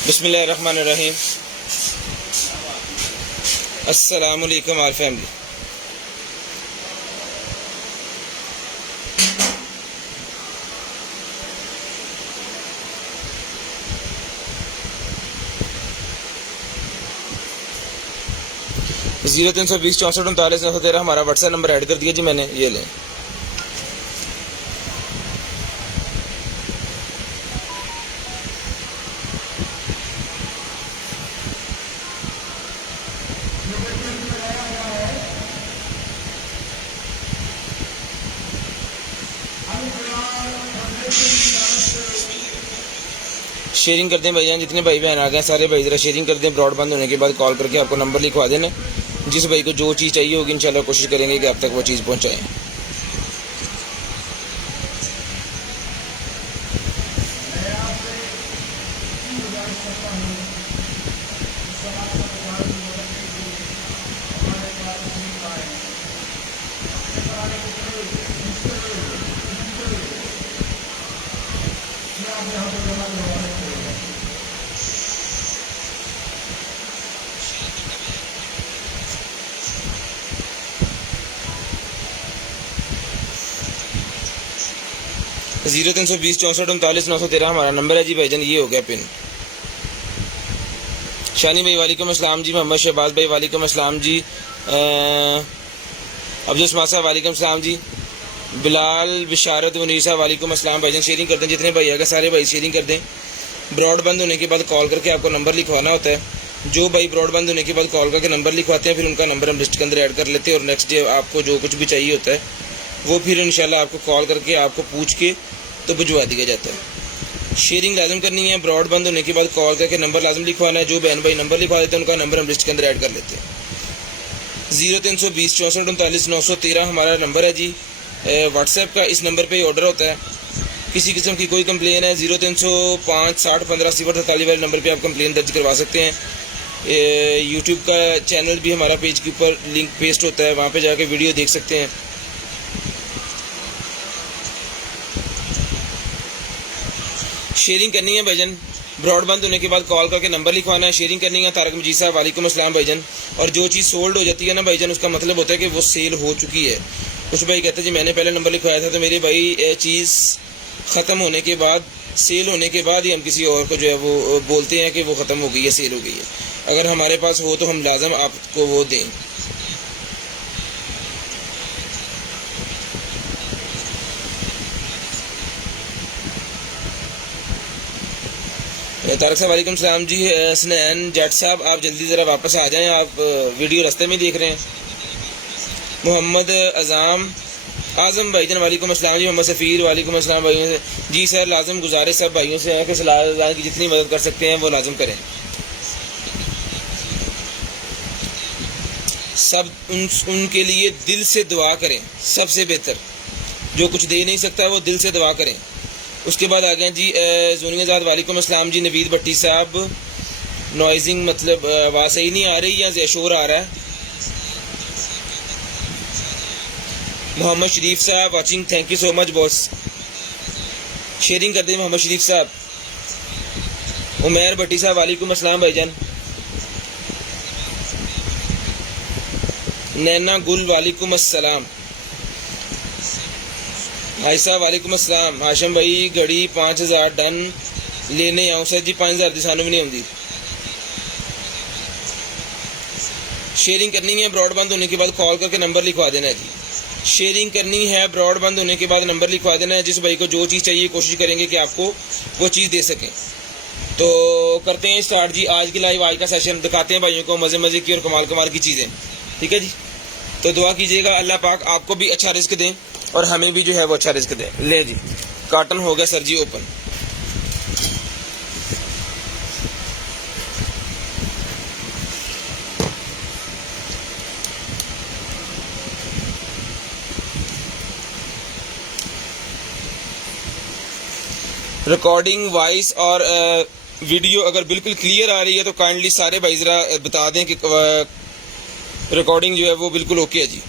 बिस्मिल्लाहिर्रहमानिर्रहीम। अस्सलामु अलैकुम आल फैमिली। जीरो 320 64 39 913 हमारा व्हाट्सएप नंबर ऐड कर दिया जी मैंने, ये लें। शेयरिंग कर दें भाईजान, जितने भाई बहन आ गए सारे भाई ज़रा शेयरिंग कर दें। ब्रॉड बंद होने के बाद कॉल करके आपको नंबर लिखवा देने। जिस भाई को जो चीज़ चाहिए होगी इंशाल्लाह कोशिश करेंगे कि आप तक वो चीज़ पहुँचाएँ। जीरो 320 64 39 913 हमारा नंबर है जी भाईजान, ये हो गया पिन। शानी भाई वालेकुम अस्सलाम जी। मोहम्मद शहबाज भाई वालेकुम अस्सलाम जी। अब्दुल मासा वालेकुम अस्सलाम जी। बिलाल बिशारत मुनीर साहब वालेकुम अस्सलाम। भाईजान शेयरिंग कर दें, जितने भाई आएगा सारे भाई शेयरिंग कर दें। ब्रॉड बंद होने के बाद कॉल करके आपको नंबर लिखवाना होता है। जो भाई ब्रॉड बंद होने के बाद कॉल करके नंबर लिखवाते हैं, फिर उनका नंबर हम लिस्ट के अंदर ऐड कर लेते हैं और नेक्स्ट डे आपको जो कुछ भी चाहिए होता है वो फिर इंशाल्लाह आपको कॉल करके आपको पूछ के तो भिजवा दिया जाता है। शेयरिंग लाजम करनी है। ब्रॉड बंद होने के बाद कॉल करके नंबर लाजम लिखवाना है। जो बहन भाई नंबर लिखवा देते हैं उनका नंबर हम लिस्ट के अंदर ऐड कर लेते हैं। 0320 64 39 913 हमारा नंबर है जी व्हाट्सएप का। इस नंबर पे ऑर्डर होता है। किसी किस्म की कोई कंप्लेन है 0305 60 15 043 वाले नंबर पे आप कंप्लेन दर्ज करवा सकते हैं। यूट्यूब का चैनल भी हमारा पेज के ऊपर लिंक पेस्ट होता है, वहाँ पे जाके वीडियो देख सकते हैं। शेयरिंग करनी है भाईजान। ब्रॉड बंद होने के बाद कॉल करके नंबर लिखवाना है। शेयरिंग करनी है। तारक मजीद साहब वालेकुम अस्सलाम भाईजान। और जो चीज़ सोल्ड हो जाती है ना भाईजान, उसका मतलब होता है कि वो सेल हो चुकी है। कुछ भाई कहते हैं जी मैंने पहले नंबर लिखवाया था, तो मेरे भाई चीज़ ख़त्म होने के बाद, सेल होने के बाद ही हम किसी और को जो है वो बोलते हैं कि वो ख़त्म हो गई है, सेल हो गई है। अगर हमारे पास हो तो हम लाजम आपको वो दें। तारक साहब वालेकुम सलाम जी। स्नैन जट साहब आप जल्दी ज़रा वापस आ जाएं, आप वीडियो रास्ते में देख रहे हैं। मोहम्मद आज़म भाईजान वालेकुम अस्सलाम जी। मोहम्मद सफ़ीर वालेकुम अस्सलाम भाइयों से जी। सर लाजम गुजारिश सब भाइयों से है कि सलाह की जितनी मदद कर सकते हैं वो लाजम करें। सब उनके लिए दिल से दुआ करें, सबसे बेहतर। जो कुछ दे नहीं सकता वो दिल से दुआ करें। उसके बाद आ गए जी जोनियाजाद वालेकुम अस्सलाम जी। नवीद भट्टी साहब नॉइजिंग मतलब आवाज़ सही नहीं आ रही या शोर आ रहा है। मोहम्मद शरीफ साहब watching, thank you so much boss. Sharing कर दें मोहम्मद शरीफ साहब। उमैर भट्टी साहब वालेकुम अस्सलाम भाईजान। नैना गुल वालेकुम अस्सलाम। भाई साहब वालेकुम अस्सलाम। हाशिम भाई घड़ी 5000 डन लेने आऊँ सर जी। 5000 की सानू भी नहीं आती। शेयरिंग करनी है। ब्रॉड बंद होने के बाद कॉल करके नंबर लिखवा देना है जी। शेयरिंग करनी है। ब्रॉड बंद होने के बाद नंबर लिखवा देना है। जिस भाई को जो चीज़ चाहिए कोशिश करेंगे कि आपको वो चीज़ दे सकें। तो करते हैं स्टार्ट जी आज की लाइव। आज का सेशन दिखाते हैं भाइयों को मज़े मज़े की और कमाल कमाल की चीज़ें। ठीक है जी। तो दुआ कीजिएगा अल्लाह पाक आपको भी अच्छा रिस्क दें और हमें भी जो है वो अच्छा रिस्क दें। ले जी कार्टन हो गया सर जी ओपन। रिकॉर्डिंग वॉइस और वीडियो अगर बिल्कुल क्लियर आ रही है तो काइंडली सारे भाई ज़रा बता दें कि रिकॉर्डिंग जो है वो बिल्कुल ओके है जी।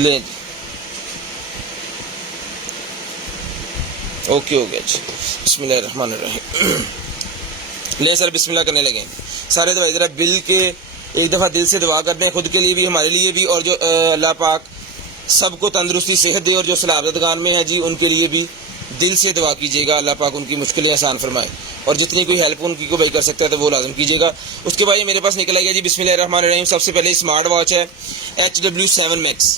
ले जी, ओके हो गया जी। बिस्मिल्लाहिर्रहमानिर्रहीम। ले सर बिस्मिल्लाह करने लगे सारे दवाई। ज़रा बिल के एक दफ़ा दिल से दुआ करते हैं, खुद के लिए भी हमारे लिए भी, और जो अल्लाह पाक सबको तंदुरुस्ती सेहत दे, और जो सलाबतगान में है जी उनके लिए भी दिल से दुआ कीजिएगा, अल्लाह पाक उनकी मुश्किलें आसान फरमाए, और जितनी कोई हेल्प उनकी को भाई कर सकता है तो वो लाजम कीजिएगा। उसके बाद ये मेरे पास निकल आएगा जी बिस्मिल्लाहिर्रहमानिर्रहीम। सबसे पहले स्मार्ट वॉच है HW7 Max।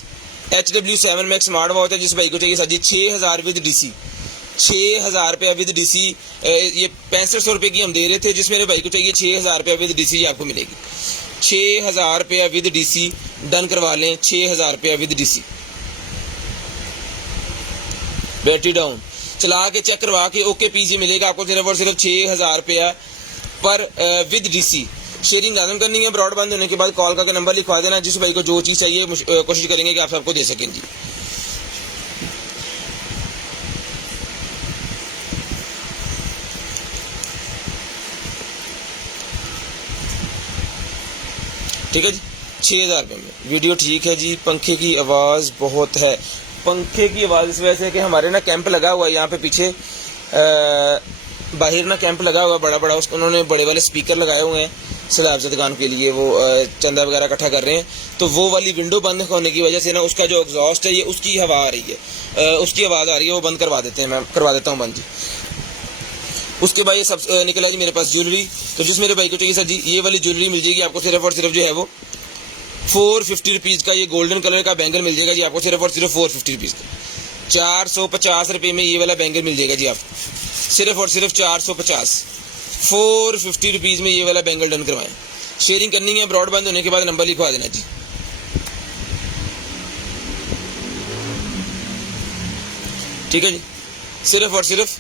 HW7 Max smart watch है, जिस भाई को चाहिए सर जी 6000 विद DC, 6000 रुपया विद DC। ये 6500 रुपये की हम दे रहे थे, जिस मेरे भाई को चाहिए 6000 रुपया विद DC आपको मिलेगी। 6000 रुपया विद DC डन करवा लें, 6000 रुपया विद DC। बैटरी डाउन चला के चेक करवा के ओके पीजी मिलेगा आपको सिर्फ और सिर्फ 6000 रुपया पर विद DC। शेयरिंग लाजम करनी है। ब्रॉडबैंड होने के बाद कॉल करके नंबर लिखवा देना, जिस भाई को जो चीज़ चाहिए कोशिश करेंगे कि आप सबको दे सकें जी। ठीक है जी, 6000 रुपये में वीडियो ठीक है जी। पंखे की आवाज़ बहुत है, पंखे की आवाज़ इस वजह से कि हमारे ना कैंप लगा हुआ है यहाँ पे पीछे, बाहर ना कैंप लगा हुआ है बड़ा बड़ा, उसको उन्होंने बड़े वाले स्पीकर लगाए हुए हैं सलाबज़दगान के लिए, वो चंदा वगैरह इकट्ठा कर रहे हैं, तो वो वाली विंडो बंद होने की वजह से ना उसका जो एग्जॉस्ट है ये उसकी हवा आ रही है, उसकी आवाज़ आ रही है, वो बंद करवा देते हैं, मैं करवा देता हूँ बंद जी। उसके बाद ये सब निकला जी मेरे पास ज्वेलरी। तो जिस मेरे भाई को चाहिए सर जी ये वाली ज्वेलरी मिल जाएगी आपको सिर्फ और सिर्फ जो है वो 450 रुपीज़ का, ये गोल्डन कलर का बैंगल मिल जाएगा जी आपको सिर्फ और सिर्फ 450 रुपीज़ का। 450 रुपये में ये वाला बैंगल मिल जाएगा जी आपको सिर्फ और सिर्फ 450, 450 रुपीज़ में ये वाला बैंगल डन करवाएं। शेयरिंग करनी है, ब्रॉडबैंड होने के बाद नंबर लिखवा देना जी। ठीक है जी, सिर्फ और सिर्फ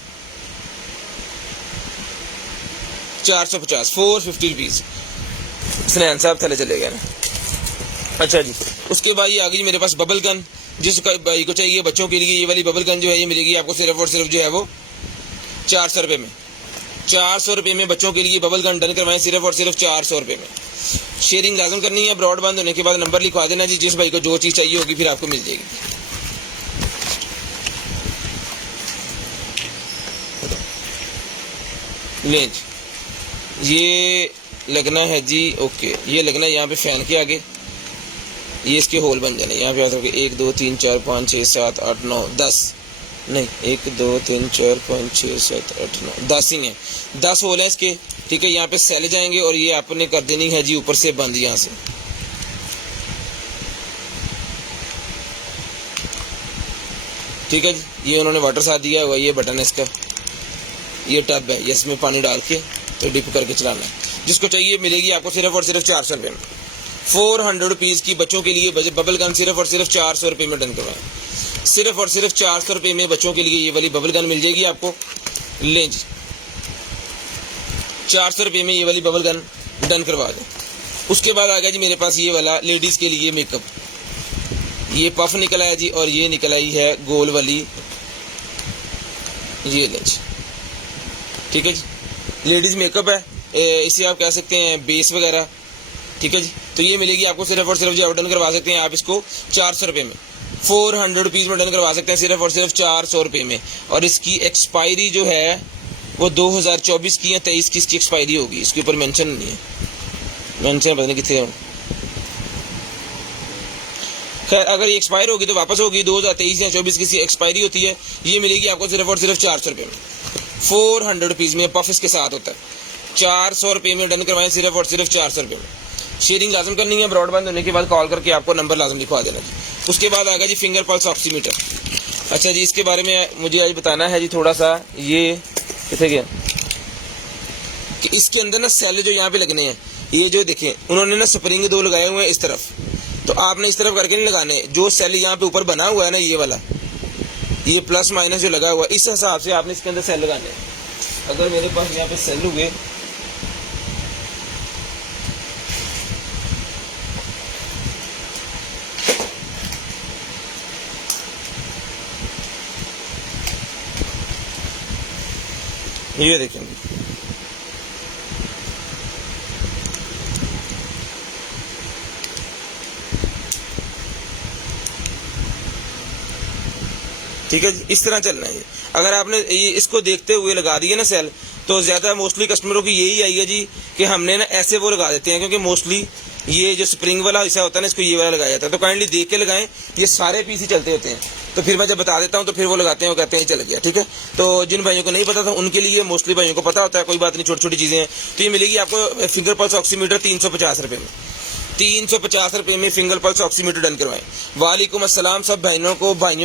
450, 450 रुपीज़। स्नैन साहब थले चले गए ना। अच्छा जी, उसके बाद ये आ गई मेरे पास बबल गन, जिस भाई को चाहिए बच्चों के लिए ये वाली बबल गन जो है ये मिलेगी आपको सिर्फ और सिर्फ जो है वो 400 रुपये में। 400 रुपये में बच्चों के लिए बबल गन डन करवाएं सिर्फ और सिर्फ 400 रुपये में। शेयरिंग लाजम करनी है, ब्रॉडबैंड होने के बाद नंबर लिखवा देना जी, जिस भाई को जो चीज़ चाहिए होगी फिर आपको मिल जाएगी। लें जी, ये लगना है जी, ओके, ये लगना है यहाँ पे फैन के आगे, ये इसके होल बन जाने यहाँ पे आ सकते 1 2 3 4 5 6 7 8 9 10, नहीं 1 2 3 4 5 6 7 8 9 10 ही हैं, 10 होल है इसके। ठीक है, यहाँ पे सेल जाएंगे और ये आपने कर देनी है जी ऊपर से बंद यहाँ से। ठीक है जी, ये उन्होंने वाटर साथ दिया हुआ, ये बटन है इसका, ये टब है, ये इसमें पानी डाल के तो डिप करके चलाना है। जिसको चाहिए मिलेगी आपको सिर्फ और सिर्फ 400 रुपये में। 400 रुपीज़ की बच्चों के लिए बबल गन सिर्फ और सिर्फ 400 रुपये में डन करवाएं। सिर्फ और सिर्फ 400 रुपये में बच्चों के लिए ये वाली बबल गन मिल जाएगी आपको। लें जी, 400 रुपये में ये वाली बबल गन डन करवा दें। उसके बाद आ गया जी मेरे पास ये वाला लेडीज़ के लिए मेकअप, ये पफ निकला है जी, और ये निकल आई है गोल वाली, ये लें जी। ठीक है जी, लेडीज़ मेकअप है, इसे आप कह सकते हैं बेस वगैरह। ठीक है जी, तो ये मिलेगी आपको सिर्फ और सिर्फ जो आप डन करवा सकते हैं आप इसको 400 रुपये में, 400 रुपीज़ में डन करवा सकते हैं सिर्फ और सिर्फ 400 रुपये में। और इसकी एक्सपायरी जो है वो 2024 की या 23 की इसकी एक्सपायरी होगी, इसके ऊपर मेंशन नहीं है, मेंशन पता नहीं कितने हैं। खैर अगर ये एक्सपायर होगी तो वापस होगी, 2023 या 24 की एक्सपायरी होती है। ये मिलेगी आपको सिर्फ और सिर्फ 400 रुपये में, 400 रुपीज़ में, पफ इसके साथ होता है। 400 रुपये में डन करवाएं सिर्फ और सिर्फ 400 रुपये में। शेयरिंग लाजम करनी है, ब्रॉडबैंड होने के बाद कॉल करके आपको नंबर लाजम लिखवा देना जी। उसके बाद आ गया जी फिंगर पल्स ऑक्सीमीटर। अच्छा जी, इसके बारे में मुझे आज बताना है जी थोड़ा सा, ये कितने गया कि इसके अंदर ना सेल जो यहाँ पे लगने हैं, ये जो देखें उन्होंने ना स्प्रिंग 2 लगाए हुए हैं इस तरफ, तो आपने इस तरफ करके नहीं लगाने, जो सेल यहाँ पे ऊपर बना हुआ है ना ये वाला, ये प्लस माइनस जो लगा हुआ है इस हिसाब से आपने इसके अंदर सेल लगाने हैं। अगर मेरे पास यहाँ पे सेल हुए, ये देखेंगे ठीक है जी, इस तरह चलना है। अगर आपने ये इसको देखते हुए लगा दिए ना सेल, तो ज़्यादा मोस्टली कस्टमरों की यही आई है जी कि हमने ना ऐसे वो लगा देते हैं, क्योंकि मोस्टली ये जो स्प्रिंग वाला हिस्सा होता है ना, इसको ये वाला लगाया जाता है। तो काइंडली देख के लगाएं, ये सारे पीस ही चलते होते हैं। तो फिर मैं जब बता देता हूँ तो फिर वो लगाते हैं, वो कहते हैं चल गया। ठीक है, तो जिन भाइयों को नहीं पता था उनके लिए, मोस्टली भाइयों को पता होता है, कोई बात नहीं, छोटी छोटी चीज़ें हैं। तो ये मिलेगी आपको फिंगर पल्स ऑक्सीमीटर 350 रुपये में। 350 रुपये में फिंगर पल्स ऑक्सीमीटर डन करवाएं। वालेकुम अस्सलाम सब भाइयों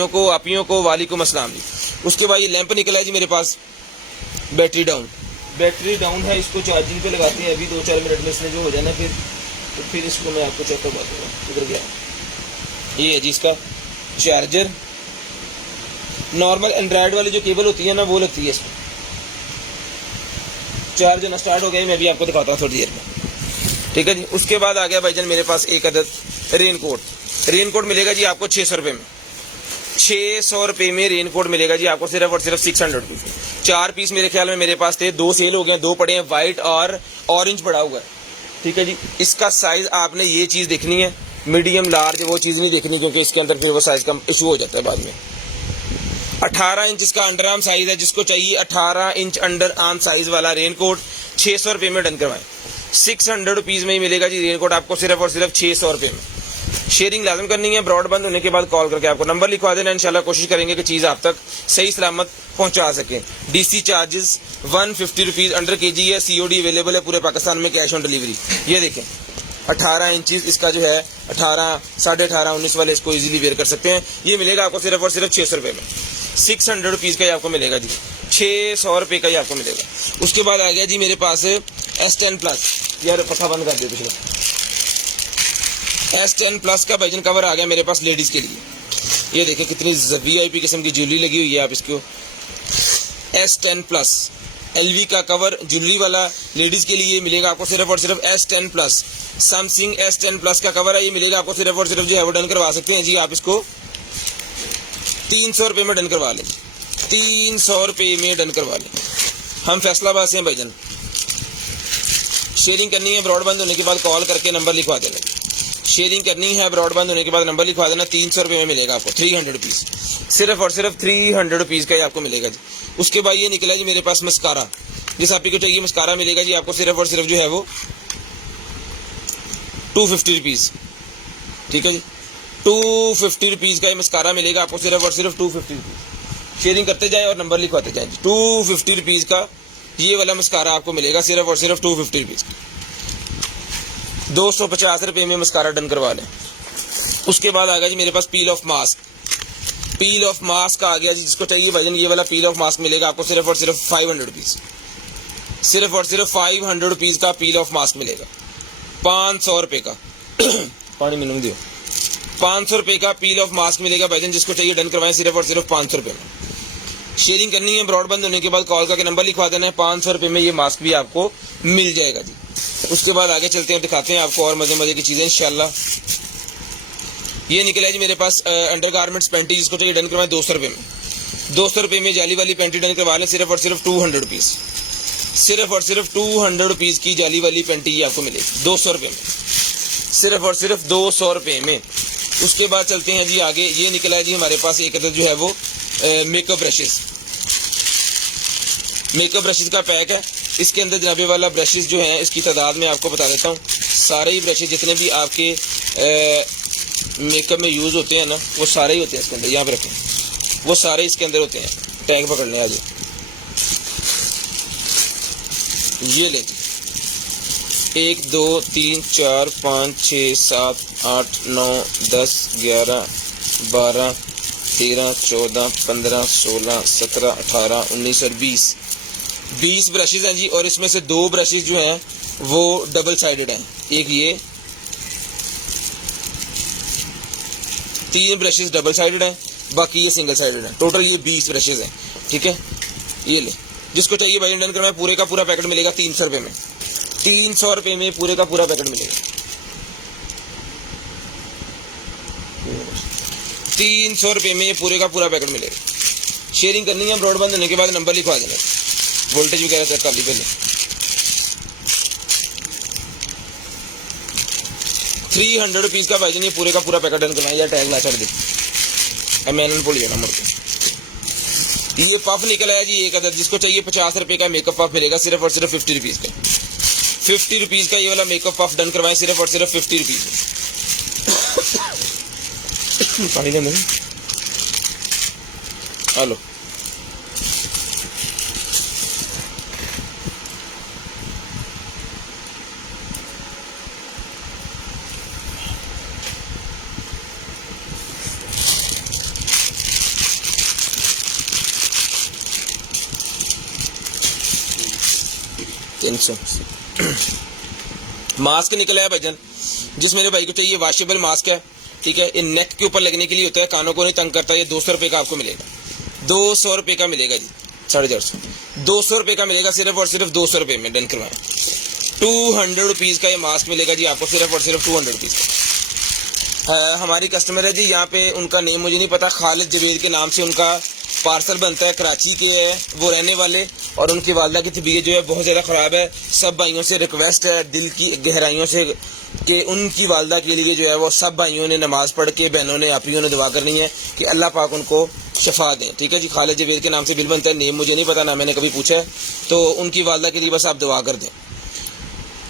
को आपियों को वालेकुम अस्सलाम जी। उसके बाद ये लैंप निकला है जी मेरे पास, बैटरी डाउन है, इसको चार्जिंग पे लगाते हैं। अभी 2-4 मिनट में इसने जो हो जाना फिर इसको मैं आपको चेक करवा दूंगा। किधर गया, ये है जी इसका चार्जर। नॉर्मल एंड्रॉयड वाली जो केबल होती है ना, वो लगती है इसमें। चार्ज होना स्टार्ट हो गया, मैं भी आपको दिखाता हूँ थोड़ी देर में। ठीक है जी, उसके बाद आ गया भाईजान मेरे पास एक अदद रेनकोट मिलेगा जी आपको 600 रुपये में। 600 रुपये में रेनकोट मिलेगा जी आपको सिर्फ और सिर्फ 600 रुपीज़ में। 4 पीस मेरे ख्याल में मेरे पास थे, 2 सेल हो गए, 2 पड़े हैं, वाइट और ऑरेंज पड़ा हुआ है। ठीक है जी, इसका साइज आपने ये चीज़ देखनी है, मीडियम लार्ज, वो चीज़ नहीं देखनी, क्योंकि इसके अंदर फिर वो साइज का इशू हो जाता है बाद में। 18 इंच इसका अंडर आर्म साइज है। जिसको चाहिए 18 इंच अंडर आर्म साइज वाला रेनकोट 600 रुपये में डन करवाएं। 600 रुपीज़ में ही मिलेगा जी रेनकोट आपको सिर्फ और सिर्फ 600 रुपये में। शेयरिंग लाजम करनी है, ब्रॉड बंद होने के बाद कॉल करके आपको नंबर लिखवा देना। इंशाल्लाह कोशिश करेंगे कि चीज़ आप तक सही सलामत पहुंचा सकें। DC charges 150 rupees under KG है। सीओडी अवेलेबल है पूरे पाकिस्तान में, कैश ऑन डिलीवरी। ये देखें 18 इंचज़ इसका जो है, 18, 18.5, 19 वाले इसको इजीली वेयर कर सकते हैं। ये मिलेगा आपको सिर्फ और सिर्फ 600 रुपये में। 600 रुपीज़ का ही आपको मिलेगा जी, 600 रुपये का ही आपको मिलेगा। उसके बाद आ गया जी मेरे पास S10 प्लस। यार पट्टा बंद कर दिया पिछले। S10 प्लस का भाईजान कवर आ गया मेरे पास लेडीज़ के लिए। ये देखें कितनी VIP किस्म की ज्वेलरी लगी हुई है। आप इसको S10 प्लस LV का कवर ज्वेलरी वाला लेडीज़ के लिए मिलेगा आपको सिर्फ और सिर्फ S10 plus. Samsung S10 plus का कवर है, ये मिलेगा आपको सिर्फ और सिर्फ जो है वो डन करवा सकते हैं जी। आप इसको 300 रुपये में डन करवा लें, 300 रुपये में डन करवा लें। हम फैसलाबाद से हैं भाईजान। शेयरिंग करनी है, ब्रॉडबैंड होने के बाद कॉल करके नंबर लिखवा देना। शेयरिंग करनी है, ब्रॉडबैंड होने के बाद नंबर लिखवा देना। 300 रुपये में मिलेगा आपको, 300 रुपीज़, सिर्फ और सिर्फ 300 रुपीज़ का ही आपको मिलेगा जी। उसके बाद ये निकला जी मेरे पास मस्कारा। जिस आप को चाहिए मस्कारा मिलेगा जी आपको सिर्फ और सिर्फ जो है वो 250 रुपीज़। ठीक है जी, 250 रुपीज़ का ये मस्कारा मिलेगा आपको सिर्फ और सिर्फ 250 रुपीज़। शेयरिंग करते जाएं और नंबर लिखवाते जाएं। 250 रुपीज़ का ये वाला मस्कारा आपको मिलेगा सिर्फ और सिर्फ 250 रुपीज़ का। 250 रुपये में मस्कारा डन करवा लें। उसके बाद आ गया जी मेरे पास peel off mask. Peel off mask आ गया जी, जिसको चाहिए भाईजान ये वाला पील ऑफ मास्क मिलेगा आपको सिर्फ और सिर्फ 500 रुपीज़। सिर्फ और सिर्फ 500 रुपीज़ का पील ऑफ मास्क मिलेगा। 500 रुपये का पानी मिनूंग दियो। 500 रुपये का पील ऑफ मास्क मिलेगा भाईजान। जिसको चाहिए डन करवाएं सिर्फ और सिर्फ 500 रुपये में। शेयरिंग करनी है, ब्रॉडबैंड होने के बाद कॉल करके नंबर लिखवा देना है। 500 रुपये में ये मास्क भी आपको मिल जाएगा जी। उसके बाद आगे चलते हैं, दिखाते हैं आपको और मजे की चीज़ें इंशाल्लाह। ये निकला है जी मेरे पास अंडर गारमेंट्स पैंटी। जिसको चाहिए डन करवाएं 200 रुपये में। 200 रुपये में जाली वाली पैंटी डन करवा लें सिर्फ और सिर्फ 200 रुपीज़। सिर्फ और सिर्फ 200 रुपीज़ की जाली वाली पैंटी ये आपको मिलेगी 200 रुपये में, सिर्फ और सिर्फ 200 रुपये में। उसके बाद चलते हैं जी आगे। ये निकला है जी हमारे पास एक अदद जो है वो मेकअप ब्रशेस। मेकअप ब्रशेस का पैक है। इसके अंदर जनाबे वाला ब्रशेस जो हैं, इसकी तादाद में आपको बता देता हूँ। सारे ही ब्रशेस जितने भी आपके मेकअप में यूज़ होते हैं ना, वो सारे ही होते हैं इसके अंदर। यहाँ पे रखें, वो सारे इसके अंदर होते हैं। टैग पकड़ लें आज। ये ले 1 2 3 4 5 6 7 8 9 10 11 12 13 14 15 16 17 18 19 और 20 ब्रशेज हैं जी। और इसमें से 2 ब्रशेज जो हैं वो डबल साइडेड हैं। एक ये 3 ब्रशेज डबल साइडेड हैं, बाकी ये सिंगल साइडेड हैं। टोटल ये 20 ब्रशेज हैं। ठीक है, ये ले। जिसको चाहिए भाई डन करना है, पूरे का पूरा पैकेट मिलेगा 300 रुपये में। 300 रुपये में पूरे का पूरा पैकेट मिलेगा। 300 रुपये में पूरे का पूरा पैकेट मिलेगा। शेयरिंग करनी है, ब्रॉडबैंड होने के बाद नंबर लिखवा देना। वोल्टेज वगैरह चेक कर ली पहले। 300 रुपीज़ का भाईजान ये पूरे का पूरा पैकेट डन करवाएं। या टैग ला छड़ दे, मैंने बोलिए नंबर को। ये पफ निकल आया जी एक अदर, जिसको चाहिए 50 रुपए का मेकअप पफ मिलेगा सिर्फ और सिर्फ 50 रुपीज का। 50 रुपीज का ये वाला मेकअप पफ डन करवाएं सिर्फ और सिर्फ 50 रुपीज में। पानी लेने हेलो मास्क निकला है भाईजान, जिस मेरे भाई को चाहिए वॉशेबल मास्क है, ठीक है। ये नेक के ऊपर लगने के लिए होता है, कानों को नहीं तंग करता। ये 200 रुपए का आपको मिलेगा, 200 रुपए का मिलेगा जी, 450, 200 रुपए का मिलेगा सिर्फ और सिर्फ 200 रुपए में। डन करवाएं, 200 रुपीज का ये मास्क मिलेगा जी आपको सिर्फ और सिर्फ 200 रुपीज का। हमारी कस्टमर है जी, यहाँ पे उनका नेम मुझे नहीं पता, खालिद जवेद के नाम से उनका पार्सल बनता है, कराची के है वो रहने वाले, और उनकी वालदा की तबीयत जो है बहुत ज़्यादा ख़राब है। सब भाइयों से रिक्वेस्ट है दिल की गहराइयों से कि उनकी वालदा के लिए जो है वो सब भाइयों ने नमाज़ पढ़ के, बहनों ने, आपियों ने दुआ करनी है कि अल्लाह पाक उनको शफा दें, ठीक है जी। खालिद जवेद के नाम से बिल बनता है, नेम मुझे नहीं पता, ना मैंने कभी पूछा है, तो उनकी वालदा के लिए बस आप दुआ कर दें।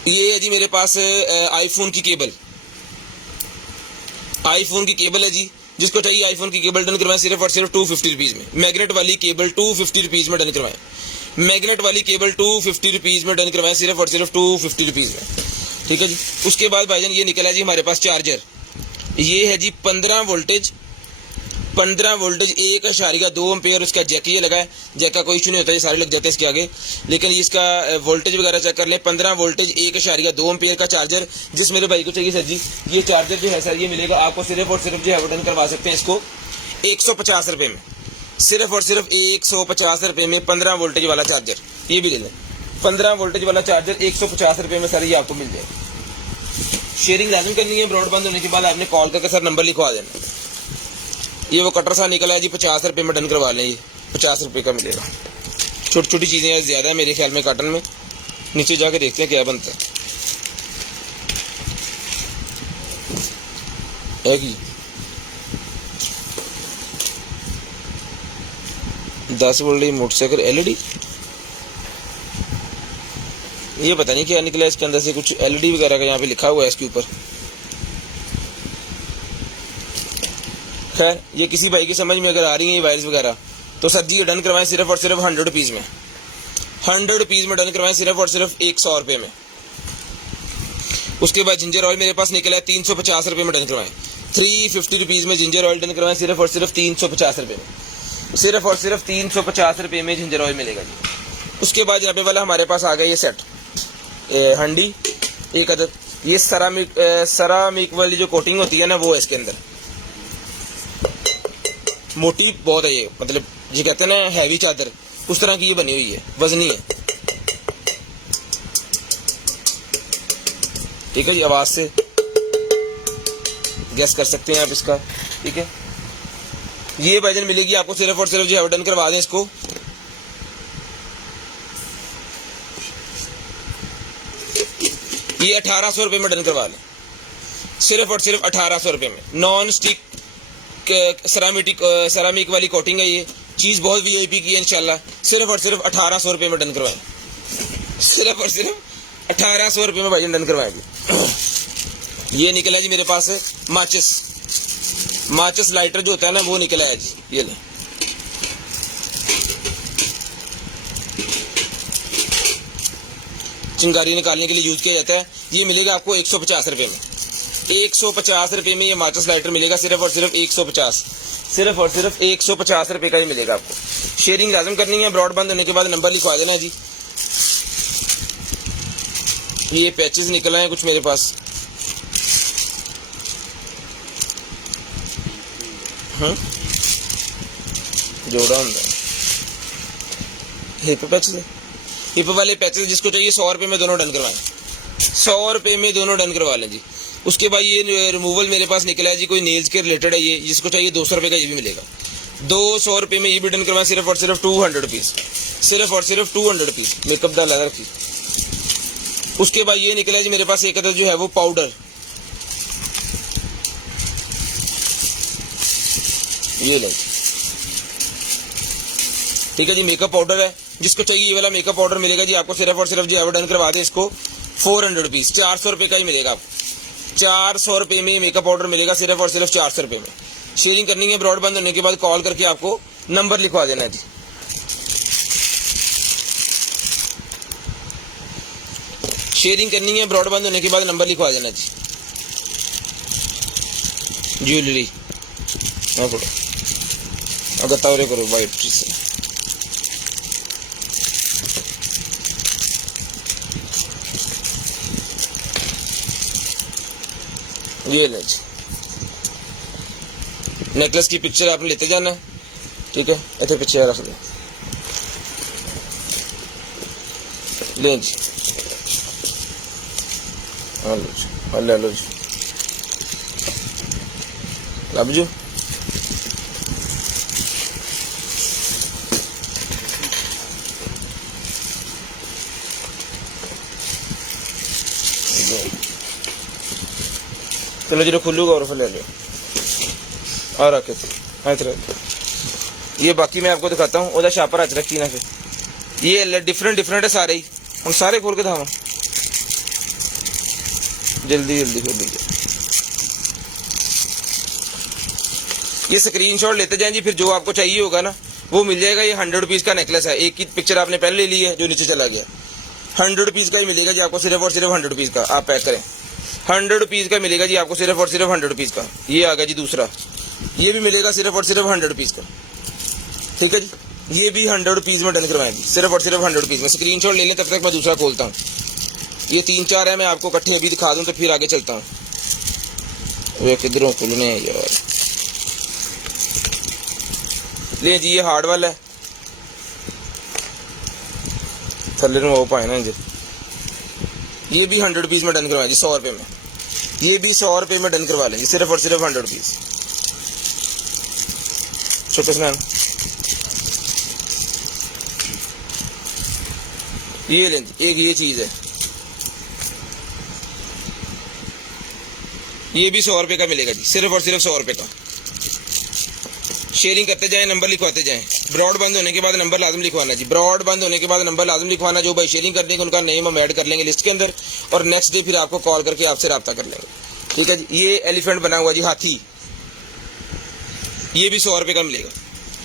ये है जी मेरे पास आईफोन की केबल, आईफोन की केबल है जी, जिसको चाहिए आईफोन की केबल डन करवाएं सिर्फ और सिर्फ 250 रुपीज में। मैग्नेट वाली केबल 250 रुपीज में डन करवाएं, मैग्नेट वाली केबल 250 रुपीज में डन करवाएं सिर्फ और सिर्फ 250 रुपीज में, ठीक है जी। उसके बाद भाईजान ये निकला जी हमारे पास चार्जर, ये है जी 15 वोल्टेज 1.2 एम्पेयर उसका जैक ये लगा है। जैक का कोई इशू नहीं होता, ये सारे लग जाते हैं इसके आगे, लेकिन इसका वोल्टेज वगैरह चेक कर लें। 15 वोल्टेज 1.2 एम्पेयर का चार्जर, जिस मेरे भाई को चाहिए सर जी, ये चार्जर जो है सर ये मिलेगा आपको सिर्फ और सिर्फ जो है डन करवा सकते हैं इसको 150 रुपये में, सिर्फ और सिर्फ 150 रुपये में 15 वोल्टेज वाला चार्जर, ये भी ले लें। 15 वोल्टेज वाला चार्जर 150 रुपये में सर ये आपको मिल जाएगा। शेयरिंग लाजम करनी है, ब्रॉडबैंड होने के बाद आपने कॉल करके सर नंबर लिखवा देना। ये वो कटर सा निकला है जी, 50 रुपये में डन करवा लें, ये 50 रुपये का मिलेगा। छोटी छोटी चीज़ें ज़्यादा है मेरे ख्याल में काटन में, नीचे जाके देखते हैं क्या बनता है कि 10 वोल्ट मोटरसाइकिल LED, ये पता नहीं क्या निकला इसके अंदर से, कुछ LED वगैरह का यहाँ पे लिखा हुआ है इसके ऊपर। खैर ये किसी भाई की समझ में अगर आ रही है ये वायर्स वगैरह, तो सर जी ये डन करवाएं सिर्फ और सिर्फ 100 रुपीज़ में, 100 रुपीज़ में डन करवाएं सिर्फ और सिर्फ 100 रुपये में। उसके बाद जिंजर ऑयल मेरे पास निकला है 350 रुपये में डन करवाएं, 350 रुपीज़ में जिंजर ऑयल डन करवाएं सिर्फ और सिर्फ 350 रुपये में, सिर्फ और सिर्फ 350 रुपये में जिंजर ऑयल मिलेगा जी। उसके बाद यहाँ पे वाला हमारे पास आ गया ये सेट हंडी एक अदद, ये सरामिक वाली जो कोटिंग होती है ना वो है इसके अंदर, मोटी बहुत है ये, मतलब ये कहते हैं ना हैवी चादर, उस तरह की ये बनी हुई है, वजनी है, ठीक है जी। आवाज से गैस कर सकते हैं आप इसका, ठीक है। ये भाईजान मिलेगी आपको सिर्फ और सिर्फ जो डन करवा दें इसको ये 1800 रुपये में डन करवा लें, सिर्फ और सिर्फ 1800 रुपये में। नॉन स्टिक सरामिक वाली कोटिंग है, ये चीज़ बहुत VIP की है इंशाल्लाह। सिर्फ और सिर्फ 1800 रुपये में डन करवाएं, सिर्फ और सिर्फ 1800 रुपये में भाईजान डन करवाएंगे। ये निकला जी मेरे पास है माचिस लाइटर जो होता है ना वो निकला है जी, ये ले। चिंगारी निकालने के लिए यूज किया जाता है, ये मिलेगा आपको 150 रुपये में, 150 रुपये में ये माचिस लाइटर मिलेगा सिर्फ और सिर्फ 150, सिर्फ और सिर्फ 150 रुपये का ही मिलेगा आपको। शेयरिंग लाजम करनी है, ब्रॉडबैंड होने के बाद नंबर लिखवा देना है जी। ये पैचेस निकल आए कुछ मेरे पास, जोड़ा होंगे हिप पैचेस, हिप वाले पैचेस जिसको चाहिए 100 रुपये में दोनों डन करवाएं, 100 रुपये में दोनों डन करवा लें जी। उसके बाद ये रिमूवल मेरे पास निकला है जी, कोई नेल्स के रिलेटेड है ये, जिसको चाहिए 200 रुपये का ये भी मिलेगा, 200 रुपये में ये भी डन करवाएं सिर्फ और सिर्फ 200 रुपीज़, सिर्फ और सिर्फ 200 रुपीज़ मेकअप का लगा रखी। उसके बाद ये निकला जी मेरे पास एक अदर जो है वो पाउडर, ये ले ठीक है जी। मेकअप पाउडर है, जिसको चाहिए ये वाला मेकअप पाउडर मिलेगा जी आपको सिर्फ और सिर्फ जो है डन करवा दे इसको 400 रुपीज़, 400 रुपये का ही मिलेगा आपको। 400 रुपये में मेकअप पाउडर मिलेगा सिर्फ और सिर्फ 400 रुपये में। शेयरिंग करनी है, ब्रॉड बंद होने के बाद कॉल करके आपको नंबर लिखवा देना है जी। शेयरिंग करनी है, ब्रॉड बंद होने के बाद नंबर लिखवा देना जी। ज्वेलरी अगर तावरे करो वाइट से ये ले जी। नेकलेस की पिक्चर आपने लेते जाना है, ठीक है। इतने पिक्चर रख दो, ले जी। ले लो जी, लब जो चलो जो खुलूगा और फिर ले लो और रखे थे। ये बाकी मैं आपको दिखाता हूँ, ओदा छापर अच रखी ना। फिर ये डिफरेंट है सारे ही, हम सारे खोल के दिखावा, जल्दी जल्दी खोल लीजिए। ये स्क्रीनशॉट लेते जाएं जी, फिर जो आपको चाहिए होगा ना वो मिल जाएगा। ये 100 रुपीज़ का नेकलेस है, एक की पिक्चर आपने पहले ले ली है जो नीचे चला गया। 100 रुपीज़ का ही मिलेगा जी आपको सिर्फ और सिर्फ 100 रुपीज़ का। आप पैक करें, 100 रुपीज़ का मिलेगा जी आपको सिर्फ और सिर्फ 100 रुपीज़ का। ये आ गया जी दूसरा, ये भी मिलेगा सिर्फ और सिर्फ 100 रुपीज़ का, ठीक है जी। ये भी 100 रुपीज़ में डन करवाएं जी, सिर्फ और सिर्फ 100 रुपीज़ में। स्क्रीनशॉट ले लें, तब तक मैं दूसरा खोलता हूँ। ये 3-4 है, मैं आपको इकट्ठे अभी दिखा दूँ तो फिर आगे चलता हूँ। वे किधरों खुलने हैं यार। ले जी, ये हार्ड वाला है, थल्ले वो पाए ना जी। ये भी 100 रुपीज़ में डन करवाएं जी, 100 रुपये में। ये भी 100 रुपये में डन करवा लेंगे, सिर्फ और सिर्फ 100 रुपीज़। छोटे स्नान ये लें जी, एक ये चीज़ है, ये भी 100 रुपये का मिलेगा जी, सिर्फ और सिर्फ 100 रुपये का। शेयरिंग करते जाएं, नंबर लिखवाते जाएं। ब्रॉड बंद होने के बाद नंबर लाजम लिखवाना जी, ब्रॉड बंद होने के बाद नंबर लाजम लिखवाना। जो भाई शेयरिंग कर देंगे उनका नेम हम ऐड कर लेंगे लिस्ट के अंदर, और नेक्स्ट डे फिर आपको कॉल करके आपसे रब्ता कर लेंगे, ठीक है जी। ये एलिफेंट बना हुआ जी, हाथी, ये भी 100 रुपये का मिलेगा।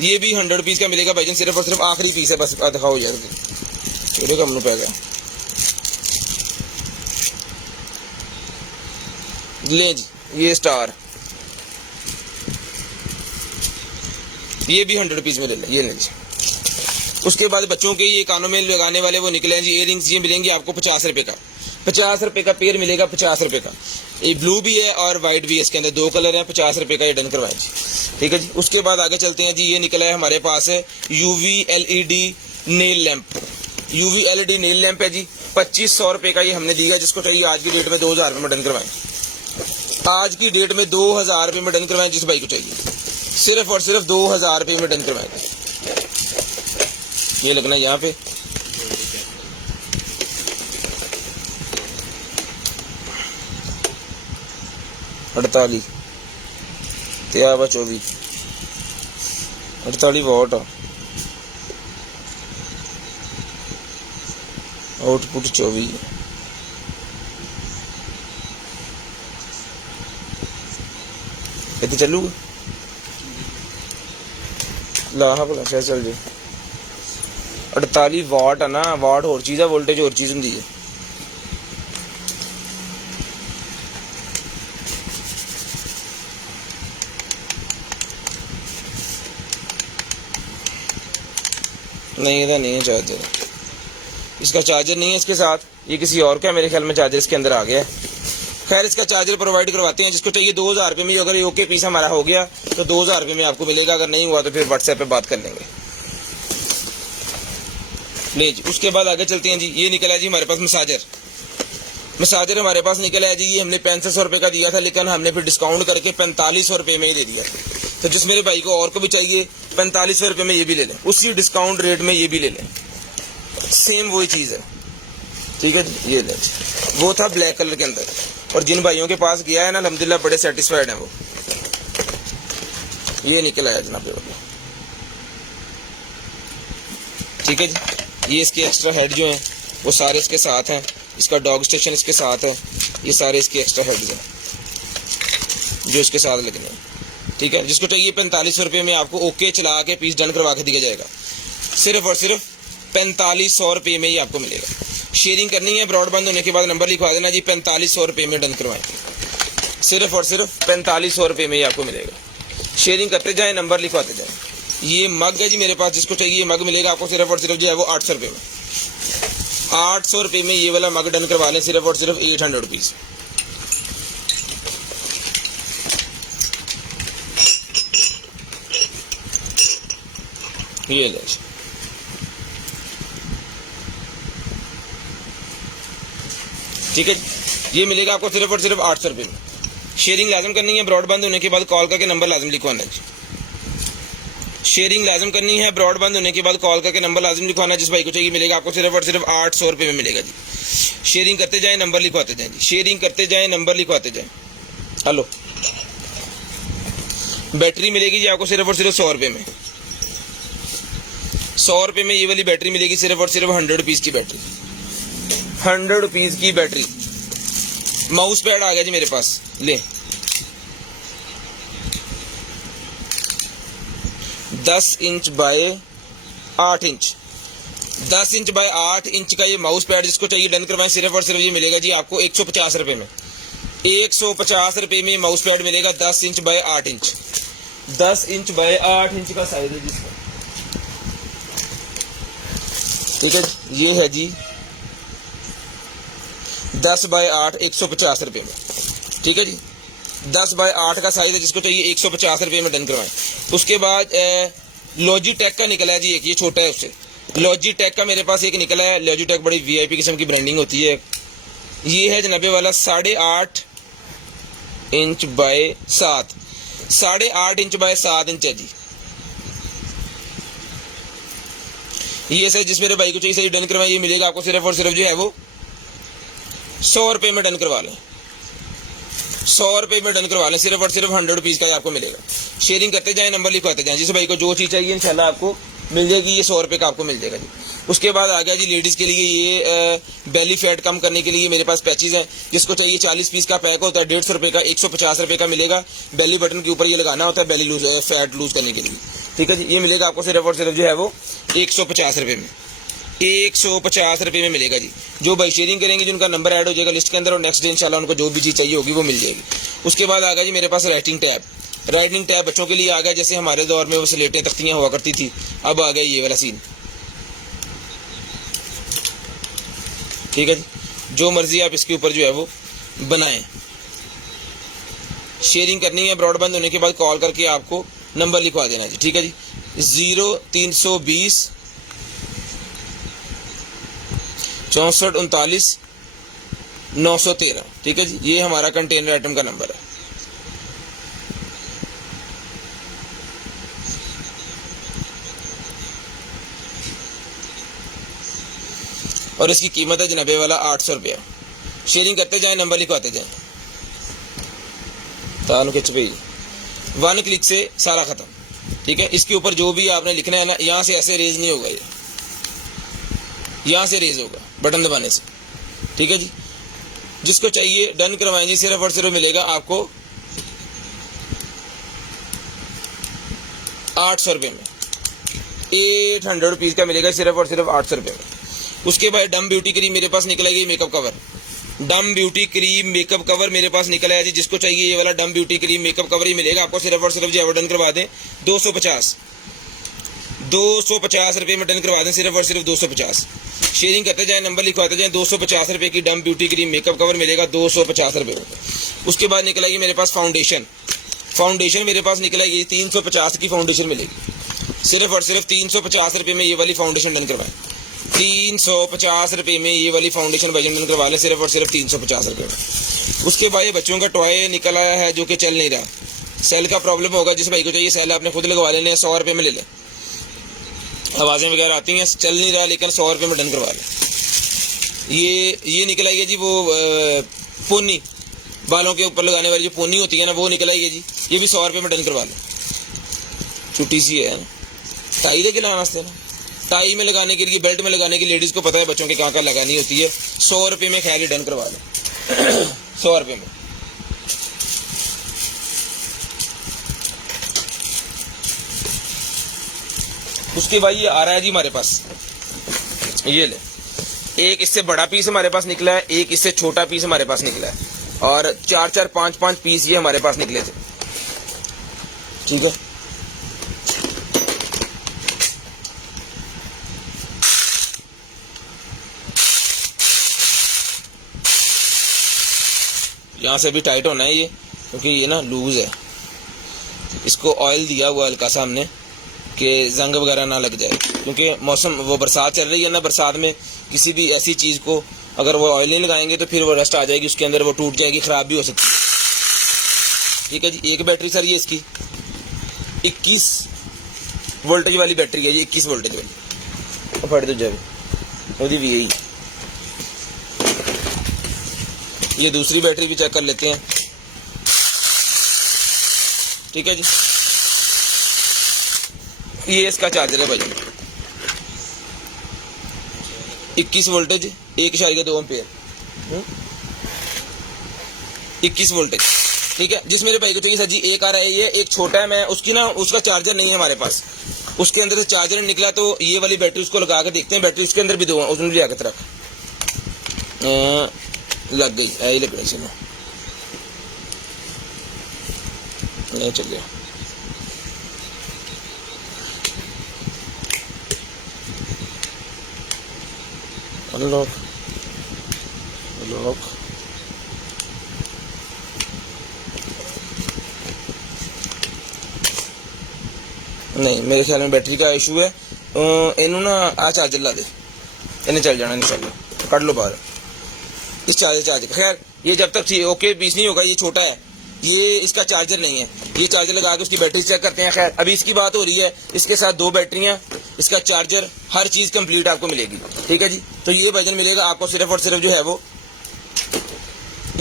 ये भी 100 रुपीज़ का मिलेगा भाईजान, सिर्फ और सिर्फ आखिरी पीस है, बस दिखाओ यार, थोड़े कम रुपए का। ले जी, ये स्टार, ये भी 100 रुपीज़ में ले लें, ये ले जी। उसके बाद बच्चों के ये कानों में लगाने वाले वो निकले हैं जी, इयररिंग्स, ये मिलेंगे आपको 50 रुपये का। 50 रुपये का पेयर मिलेगा, 50 रुपये का। ये ब्लू भी है और वाइट भी है, इसके अंदर 2 कलर हैं। 50 रुपये का ये डन करवाएं जी, ठीक है जी। उसके बाद आगे चलते हैं जी। ये निकला है हमारे पास है UV LED nail lamp, UV LED nail lamp है जी, 2500 रुपये का ये हमने दिया। जिसको चाहिए आज की डेट में 2000 रुपये में डन करवाएं, आज की डेट में 2000 रुपये में डन करवाएं। जिस भाई को चाहिए सिर्फ और सिर्फ 2000 रुपये में डन करवाएं। ये लगना है यहाँ पे, अड़तालीस 24 48 वॉट आउटपुट 24। इतने चलूगा ला हाँ भला शायद चल जाए। 48 वाट है ना, वाट और चीज़ है, वोल्टेज और चीज़ होंगी है। नहीं ये नहीं है चार्जर, इसका चार्जर नहीं है इसके साथ, ये किसी और का मेरे ख्याल में चार्जर इसके अंदर आ गया है। खैर इसका चार्जर प्रोवाइड करवाते हैं। जिसको चाहिए 2000 रुपये में, अगर ये ओके पीस हमारा हो गया तो 2000 रुपये में आपको मिलेगा, अगर नहीं हुआ तो फिर व्हाट्सएप पे बात कर लेंगे। ले जी, उसके बाद आगे चलते हैं जी। ये निकला है जी हमारे पास मसाजर हमारे पास निकला है जी। ये हमने 6500 रुपये का दिया था, लेकिन हमने फिर डिस्काउंट करके 4500 रुपये में ही दे दिया। तो जिस मेरे भाई को और को भी चाहिए 4500 रुपये में ये भी ले लें, उसी डिस्काउंट रेट में ये भी ले लें, सेम वही चीज़ है, ठीक है जी। ये ले, वो था ब्लैक कलर के अंदर, और जिन भाइयों के पास गया है ना अल्हम्दुलिल्लाह बड़े सेटिस्फाइड हैं वो। ये निकल आया जनाब, ठीक है जी। ये इसके एक्स्ट्रा हेड जो हैं वो सारे इसके साथ हैं, इसका डॉग स्टेशन इसके साथ है, ये सारे इसके एक्स्ट्रा हेड्स हैं जो इसके साथ लगने हैं, ठीक है। जिसको चाहिए 4500 रुपये में आपको ओके चला के पीस डन करवा के दिया जाएगा। सिर्फ और सिर्फ 4500 रुपये में ही आपको मिलेगा। शेयरिंग करनी है, ब्रॉडबैंड होने के बाद नंबर लिखवा देना जी, 4500 रुपये में डन करवाएं। सिर्फ और सिर्फ 4500 रुपये में ही आपको मिलेगा। शेयरिंग करते जाएं, नंबर लिखवाते जाएं। ये मग है जी मेरे पास, जिसको चाहिए मग मिलेगा आपको सिर्फ और सिर्फ जो है वो 800 रुपये में। 800 रुपये में ये वाला मग डन करवा लें, सिर्फ और सिर्फ 800 रुपीज़। ये ले, ठीक है। ये मिलेगा आपको सिर्फ और सिर्फ 800 रुपये में। शेयरिंग लाजम करनी है, ब्रॉडबैंड होने के बाद कॉल करके नंबर लाजम लिखवाना है। शेयरिंग लाजम करनी है, ब्रॉडबैंड होने के बाद कॉल करके नंबर लाजम लिखवाना। जिस भाई को चाहिए मिलेगा आपको सिर्फ और सिर्फ 800 रुपये में मिलेगा जी। शेयरिंग करते जाएं, नंबर लिखवाते जाएं जी। शेयरिंग करते जाएं, नंबर लिखवाते जाएं। हेलो, बैटरी मिलेगी जी आपको सिर्फ और सिर्फ 100 रुपये में। 100 रुपये में ये वाली बैटरी मिलेगी, सिर्फ और सिर्फ 100 रुपीज़ की बैटरी। 100 रुपीज़ की बैटरी। माउस पैड आ गया जी मेरे पास, ले 10 inch by 8 inch, 10 inch by 8 inch का ये माउस पैड जिसको चाहिए डन करवाएं। सिर्फ और सिर्फ ये मिलेगा जी आपको 150 रुपये में। 150 रुपये में माउस पैड मिलेगा, 10 inch by 8 inch. 10 inch by 8 inch का साइज है जिसका, ठीक है। ये है जी 10 बाय 8 150 रुपये में, ठीक है जी। 10 बाय 8 का साइज है, जिसको चाहिए 150 रुपये में डन करवाएं। उसके बाद लॉजिटेक का निकला है जी एक, ये छोटा है उससे। लॉजिटेक का मेरे पास एक निकला है। लॉजिटेक बड़ी वीआईपी किस्म की ब्रांडिंग होती है। ये है जनाबे वाला 8.5 inch by 7, 8.5 inch by 7 inch है जी। ये सर जिस मेरे भाई को चाहिए सही डन करवाएं। ये मिलेगा आपको सिर्फ और सिर्फ जो है वो 100 रुपये में डन करवा लें। 100 रुपये में डन करवा लें, सिर्फ और सिर्फ 100 रुपीज़ का आपको मिलेगा। शेयरिंग करते जाएं, नंबर लिखवाते जाएं। जिस भाई को जो चीज़ चाहिए इंशाल्लाह आपको मिल जाएगी। ये 100 रुपये का आपको मिल जाएगा जी। उसके बाद आ गया जी लेडीज़ के लिए ये बेली फैट कम करने के लिए मेरे पास पैचेज हैं। जिसको चाहिए 40 पीस का पैक होता है, 150 रुपये का, 150 रुपये का मिलेगा। बेली बटन के ऊपर ये लगाना होता है बेली लूज फैट लूज करने के लिए, ठीक है जी। ये मिलेगा आपको सिर्फ और सिर्फ जो है वो 150 रुपये में। 150 रुपये में मिलेगा जी। जो भाई शेयरिंग करेंगे जिनका नंबर ऐड हो जाएगा लिस्ट के अंदर, और नेक्स्ट डे इंशाल्लाह उनको जो भी चीज़ चाहिए होगी वो मिल जाएगी। उसके बाद आ गया जी मेरे पास राइटिंग टैब। राइटिंग टैब बच्चों के लिए आ गया, जैसे हमारे दौर में वो स्लेटें तख्तियाँ हुआ करती थी, अब आ गया ये वाला सीन, ठीक है जी। जो मर्जी आप इसके ऊपर जो है वो बनाएं। शेयरिंग करनी है, ब्रॉडबैंड होने के बाद कॉल करके आपको नंबर लिखवा देना है जी, ठीक है जी। 0320 64 39 913, ठीक है जी। ये हमारा कंटेनर आइटम का नंबर है। और इसकी कीमत है जनाबे वाला 800 रुपया। शेयरिंग करते जाएं, नंबर लिखवाते जाएं। तानु खिंच पे 1 क्लिक से सारा खत्म, ठीक है। इसके ऊपर जो भी आपने लिखना है ना, यहाँ से ऐसे रेज नहीं होगा, ये यहाँ से रेज होगा बटन दबाने से, ठीक है जी। जिसको चाहिए डन करवाएं जी। सिर्फ और सिर्फ मिलेगा आपको 800 रुपये में। 800 रुपीज़ का मिलेगा सिर्फ और सिर्फ 800 रुपये में। उसके बाद डम ब्यूटी क्रीम मेरे पास निकल गई मेकअप कवर। डम ब्यूटी क्रीम मेकअप कवर मेरे पास निकला है जी। जिसको चाहिए ये वाला डम ब्यूटी क्रीम मेकअप कवर ही मिलेगा आपको सिर्फ और सिर्फ जो है डन करवा दें 250 रुपये में डन करवा दें, सिर्फ और सिर्फ 250। शेयरिंग करते जाएं, नंबर लिखवाते जाएं। 250 रुपये की डम ब्यूटी क्रीम मेकअप कवर मिलेगा 250 रुपये में। उसके बाद निकलेगी मेरे पास फाउंडेशन। फाउंडेशन मेरे पास निकलेगी 350 की फाउंडेशन मिलेगी। सिर्फ और सिर्फ 350 रुपये में ये वाली फाउंडेशन डन करवाएं। 350 रुपये में ये वाली फाउंडेशन भाईजान डन करवा लें, सिर्फ और सिर्फ 350 रुपये में। उसके बाद ये बच्चों का टॉय निकल आया है जो कि चल नहीं रहा। सेल का प्रॉब्लम होगा, जिस भाई को चाहिए सेल आपने खुद लगवा लेने, 100 रुपये में ले लें। आवाज़ें वगैरह आती हैं, चल नहीं रहा, लेकिन 100 रुपये में डन करवा लें। ये निकल आएगी जी वो पोनी, बालों के ऊपर लगाने वाली जो पोनी होती है ना, वो निकल आएगी जी। ये भी 100 रुपये में डन करवा लें। छुट्टी सी है टाई दे के लाना ना टाई में लगाने के लिए, बेल्ट में लगाने के लिए लेडीज को पता है बच्चों के कहाँ कहाँ लगानी होती है। 100 रुपये में ख्याल डन करवा लें 100 रुपये में। उसके बाद ये आ रहा है जी हमारे पास, ये ले, एक इससे बड़ा पीस हमारे पास निकला है, एक इससे छोटा पीस हमारे पास निकला है, और 4-4, 5-5 पीस ये हमारे पास निकले थे। ठीक है, यहाँ से भी टाइट होना है ये, क्योंकि ये ना लूज है। इसको ऑयल दिया हुआ हल्का सा हमने कि जंग वगैरह ना लग जाए, क्योंकि मौसम वो बरसात चल रही है ना, बरसात में किसी भी ऐसी चीज़ को अगर वो ऑयल नहीं लगाएंगे तो फिर वो रस्ट आ जाएगी उसके अंदर, वो टूट जाएगी, ख़राब भी हो सकती है। ठीक है जी, एक बैटरी सर ये इसकी 21 वोल्टेज वाली बैटरी है जी, 21 वोल्टेज वाली। फट दो जब मोदी भी यही। ये दूसरी बैटरी भी चेक कर लेते हैं। ठीक है जी, ये इसका चार्जर है भाई, 21 वोल्टेज 1.2 एम्पीयर, 21 वोल्टेज। ठीक है, जिस मेरे भाई को चाहिए सर जी, एक आ रहा है ये, एक छोटा है, मैं उसकी ना उसका चार्जर नहीं है हमारे पास, उसके अंदर से चार्जर निकला, तो ये वाली बैटरी उसको लगा कर देखते हैं। बैटरी उसके अंदर भी दो, उसमें भी आकर रख लग गई, ऐ लगनी से नहीं चल गया। अनलॉक लॉक, नहीं मेरे ख्याल में बैटरी का इशू है। इनू ना आ चार्जर ला दे, इन्हें चल जाना इंशाल्लाह, कट लो बाहर इस चार्जर। खैर ये जब तक ओके पीस नहीं होगा, ये छोटा है, ये इसका चार्जर नहीं है, ये चार्जर लगा के उसकी बैटरी चेक करते हैं। खैर अभी इसकी बात हो रही है, इसके साथ 2 बैटरियां, इसका चार्जर, हर चीज कंप्लीट आपको मिलेगी। ठीक है जी, तो ये वजन मिलेगा आपको सिर्फ और सिर्फ जो है वो,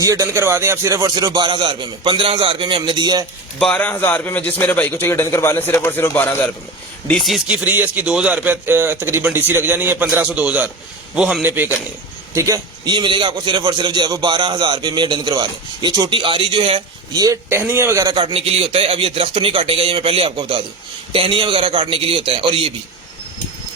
ये डन करवा दें आप सिर्फ और सिर्फ 12,000 रुपये में। 15,000 रुपये में हमने दिया है, 12,000 रुपये में जिस मेरे भाई को चाहिए डन करवा लें सिर्फ और सिर्फ 12,000 रुपये में। डीसी इसकी फ्री है, इसकी 2,000 रुपये तकरीबन डीसी लग जानी है, 1500 2,000 वो हमने पे करनी है। ठीक है, ये मिलेगा आपको सिर्फ और सिर्फ जो है वो 12,000 रुपये में डन करवा लें। ये छोटी आरी जो है ये टहनियाँ वगैरह काटने के लिए होता है। अब ये दरख्त तो नहीं काटेगा, ये मैं पहले आपको बता दूं, टहनियाँ वगैरह काटने के लिए होता है। और ये भी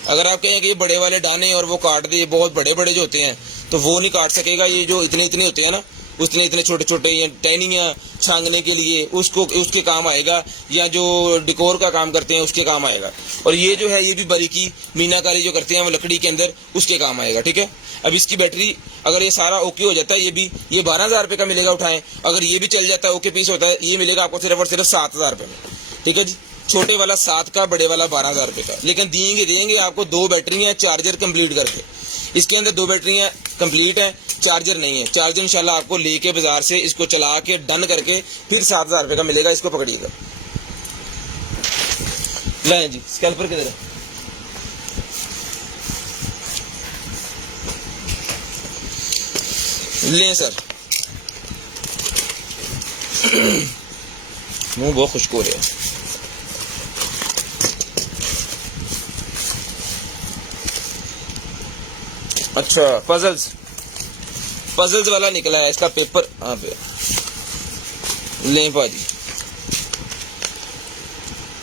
अगर आप कहें कि ये बड़े वाले दाने और वो काट दे, बहुत बड़े बड़े जो होते हैं तो वो नहीं काट सकेगा। ये जो इतने इतने होते हैं ना, उतने इतने छोटे छोटे ये टहनियाँ छांगने के लिए उसके काम आएगा, या जो डिकोर का काम करते हैं उसके काम आएगा। और ये जो है ये भी बारीकी मीनाकारी जो करते हैं वो लकड़ी के अंदर, उसके काम आएगा। ठीक है, अब इसकी बैटरी अगर ये सारा ओके हो जाता है, ये 12,000 रुपये का मिलेगा उठाएं। अगर ये भी चल जाता है, ओके पीस होता है, ये मिलेगा आपको सिर्फ और सिर्फ 7,000 रुपये में। ठीक है जी, छोटे वाला 7 का, बड़े वाला 12,000 रुपये का। लेकिन देंगे आपको 2 बैटरियाँ चार्जर कंप्लीट करके। इसके अंदर 2 बैटरियाँ कंप्लीट हैं, चार्जर नहीं है। चार्जर इंशाल्लाह आपको लेके बाजार से इसको चला के डन करके फिर 7,000 रुपये का मिलेगा। इसको पकड़िएगा, लाएं जी, स्कैल्पर किधर है? लें सर, मुंह बहुत खुश्क हो रहा है। अच्छा, पजल्स वाला निकला है, इसका पेपर हाँ पे लें भाजी।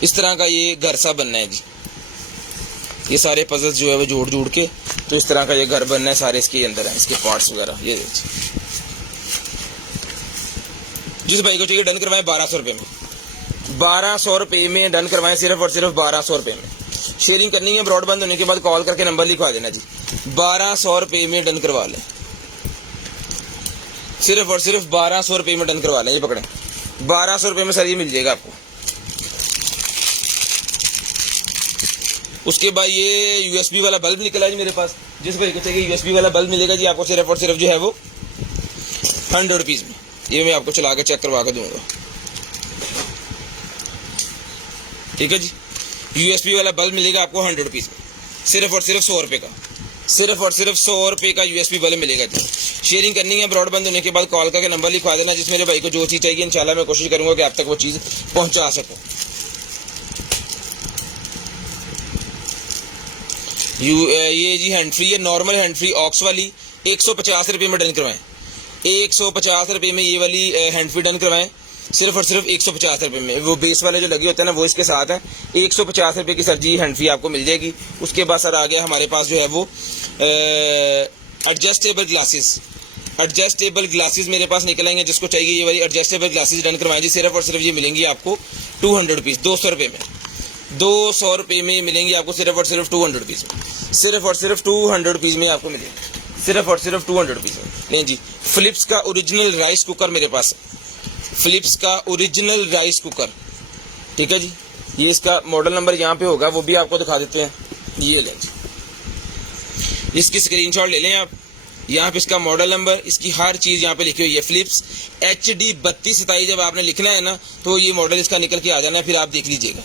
इस तरह का ये घर सा बनना है जी, ये सारे पजल्स जो है वो जोड़ के तो इस तरह का ये घर बनना है। सारे इसके अंदर है, इसके पार्ट्स वगैरह। ये जिस भाई को चाहिए डन करवाएं 1200 रुपये में, 1200 रुपये में डन करवाएं, सिर्फ और सिर्फ 1200 रुपये में। शेयरिंग करनी है, ब्रॉड बंद होने के बाद कॉल करके नंबर लिखवा देना जी। 1200 रुपये में डन करवा लें, सिर्फ और सिर्फ 1200 रुपये में डन करवा लें। ये पकड़ें, 1200 रुपये में सर ये मिल जाएगा आपको। उसके बाद ये यूएसबी वाला बल्ब निकला जी मेरे पास, जिस भाई को चाहिए यूएसबी वाला बल्ब मिलेगा जी आपको सिर्फ और सिर्फ जो है वो 100 रुपीज़ में। ये मैं आपको चला के चेक करवा के दूंगा। ठीक है जी, यूएसबी वाला बल्ब मिलेगा आपको 100 रुपीज़ में, सिर्फ और सिर्फ 100 रुपये का, सिर्फ और सिर्फ 100 रुपये का यूएसबी बल्ब मिलेगा जी। शेयरिंग करनी है, ब्रॉड बंद होने के बाद कॉल करके नंबर लिखवा देना। जिस मेरे भाई को जो चीज़ चाहिए इंशाल्लाह मैं कोशिश करूंगा कि आप तक वो चीज़ पहुंचा सकूं। ये जी हैंड फ्री है, नॉर्मल हैंड फ्री ऑक्स वाली 150 रुपये में डन करवाएं। 150 रुपये में ये वाली हैंड फ्री डन करवाएं, सिर्फ और सिर्फ 150 रुपये में। वो बेस वाले जो लगे होते हैं ना वो इसके साथ है। 150 रुपये की सर जी हैंड फ्री आपको मिल जाएगी। उसके बाद सर आ गया हमारे पास जो है वो एडजस्टेबल ग्लासेस। एडजस्टेबल ग्लासेस मेरे पास निकल आएंगे, जिसको चाहिए ये वाली एडजस्टेबल ग्लासेस डन करवाएं जी। सिर्फ और सिर्फ ये मिलेंगी आपको 200 रुपीज़, 200 रुपये में। 200 रुपये में मिलेंगी आपको सिर्फ और सिर्फ 200 रुपीज़ में। सिर्फ और सिर्फ 200 रुपीज़ में आपको मिलेंगे, सिर्फ और सिर्फ 200 रुपीज़ में। नहीं जी, फिलिप्स का ओरिजिनल राइस कुकर मेरे पास है। फिलिप्स का ओरिजिनल राइस कुकर, ठीक है जी। ये इसका मॉडल नंबर यहाँ पे होगा, वो भी आपको दिखा देते हैं। ये लें जी, इसकी स्क्रीनशॉट ले लें आप। यहाँ पे इसका मॉडल नंबर, इसकी हर चीज़ यहाँ पे लिखी हुई है। फिलिप्स HD 3227 जब आपने लिखना है ना तो ये मॉडल इसका निकल के आ जाना है, फिर आप देख लीजिएगा।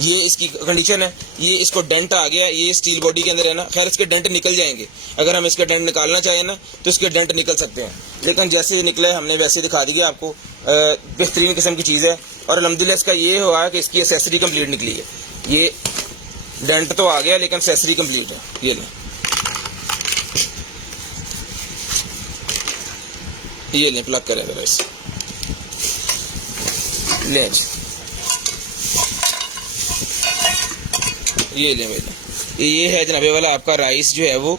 ये इसकी कंडीशन है, ये इसको डेंट आ गया, ये स्टील बॉडी के अंदर है ना। खैर इसके डेंट निकल जाएंगे, अगर हम इसके डेंट निकालना चाहें ना तो इसके डेंट निकल सकते हैं, लेकिन जैसे ये निकले हमने वैसे दिखा दिया आपको। बेहतरीन किस्म की चीज़ है और अल्हम्दुलिल्लाह इसका ये हुआ है कि इसकी एसेसरी कंप्लीट निकली है। ये डेंट तो आ गया लेकिन एसेसरी कंप्लीट है। ये लें प्लग करें जरा इसे, लें ये लें भाई। ये है जनाबे वाला आपका राइस जो है वो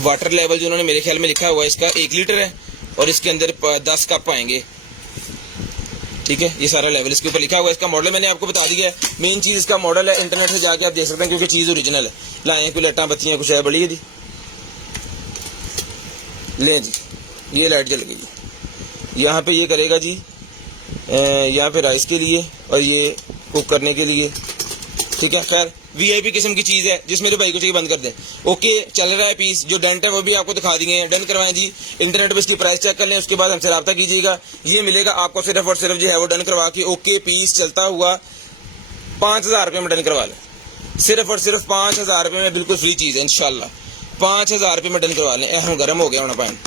वाटर लेवल जो उन्होंने मेरे ख्याल में लिखा हुआ है इसका 1 लीटर है और इसके अंदर 10 कप आएंगे, ठीक है। ये सारा लेवल इसके ऊपर लिखा हुआ है। इसका मॉडल मैंने आपको बता दिया है। मेन चीज़ इसका मॉडल है, इंटरनेट से जाके आप देख सकते हैं क्योंकि चीज़ ओरिजिनल है। लाएँ कोई लाइटां बत्तियाँ कुछ है बड़ी है जी, लें जी। ये लाइट जल गई, यहाँ पे ये करेगा जी, यहाँ पे राइस के लिए और ये कुक करने के लिए, ठीक है। खैर VIP किस्म की चीज़ है, जिस मेरे भाई को चाहिए बंद कर दें। ओके, चल रहा है पीस। जो डेंट है वो भी आपको दिखा दिए हैं, डन करवाएं जी। इंटरनेट पर इसकी प्राइस चेक कर लें, उसके बाद हमसे रब्ता कीजिएगा। ये मिलेगा आपको सिर्फ और सिर्फ जो है वो डन करवा के ओके पीस चलता हुआ 5000 रुपये में डन करवा लें। सिर्फ और सिर्फ 5000 रुपये में बिल्कुल फ्री चीज़ है इंशाल्लाह। 5000 रुपये में डन करवा लें। हम गर्म हो गया होना पान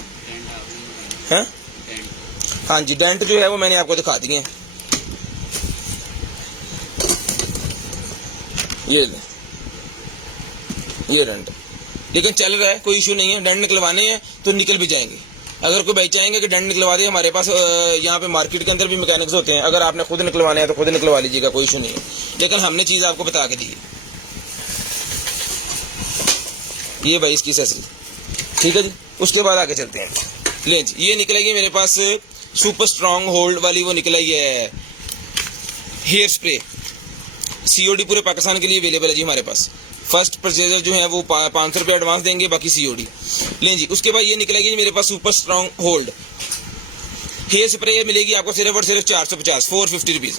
है। हाँ जी, डेंट जो है वो मैंने आपको दिखा दिए हैं। ये डेंट, लेकिन चल रहा है, कोई इशू नहीं है। डेंट निकलवाने हैं तो निकल भी जाएंगे। अगर कोई भाई चाहेंगे कि डेंट निकलवा दे, हमारे पास यहाँ पे मार्केट के अंदर भी मैकेनिक्स होते हैं। अगर आपने खुद निकलवाने हैं तो खुद निकलवा लीजिएगा, कोई इशू नहीं है। लेकिन हमने चीज़ आपको बता के दी है। ये भाई इसकी एसेसरी, ठीक है जी। उसके बाद आगे चलते हैं। लें जी, ये निकलेगी मेरे पास सुपर स्ट्रॉन्ग होल्ड वाली, वो निकलेगी है हेयर स्प्रे। COD पूरे पाकिस्तान के लिए अवेलेबल है जी हमारे पास। फर्स्ट परचेजर जो है वो 500 रुपये एडवांस देंगे, बाकी COD। लें जी, उसके बाद ये निकलेगी जी मेरे पास super strong hold hair spray. मिलेगी आपको सिर्फ और सिर्फ 450, 450 रुपीज़।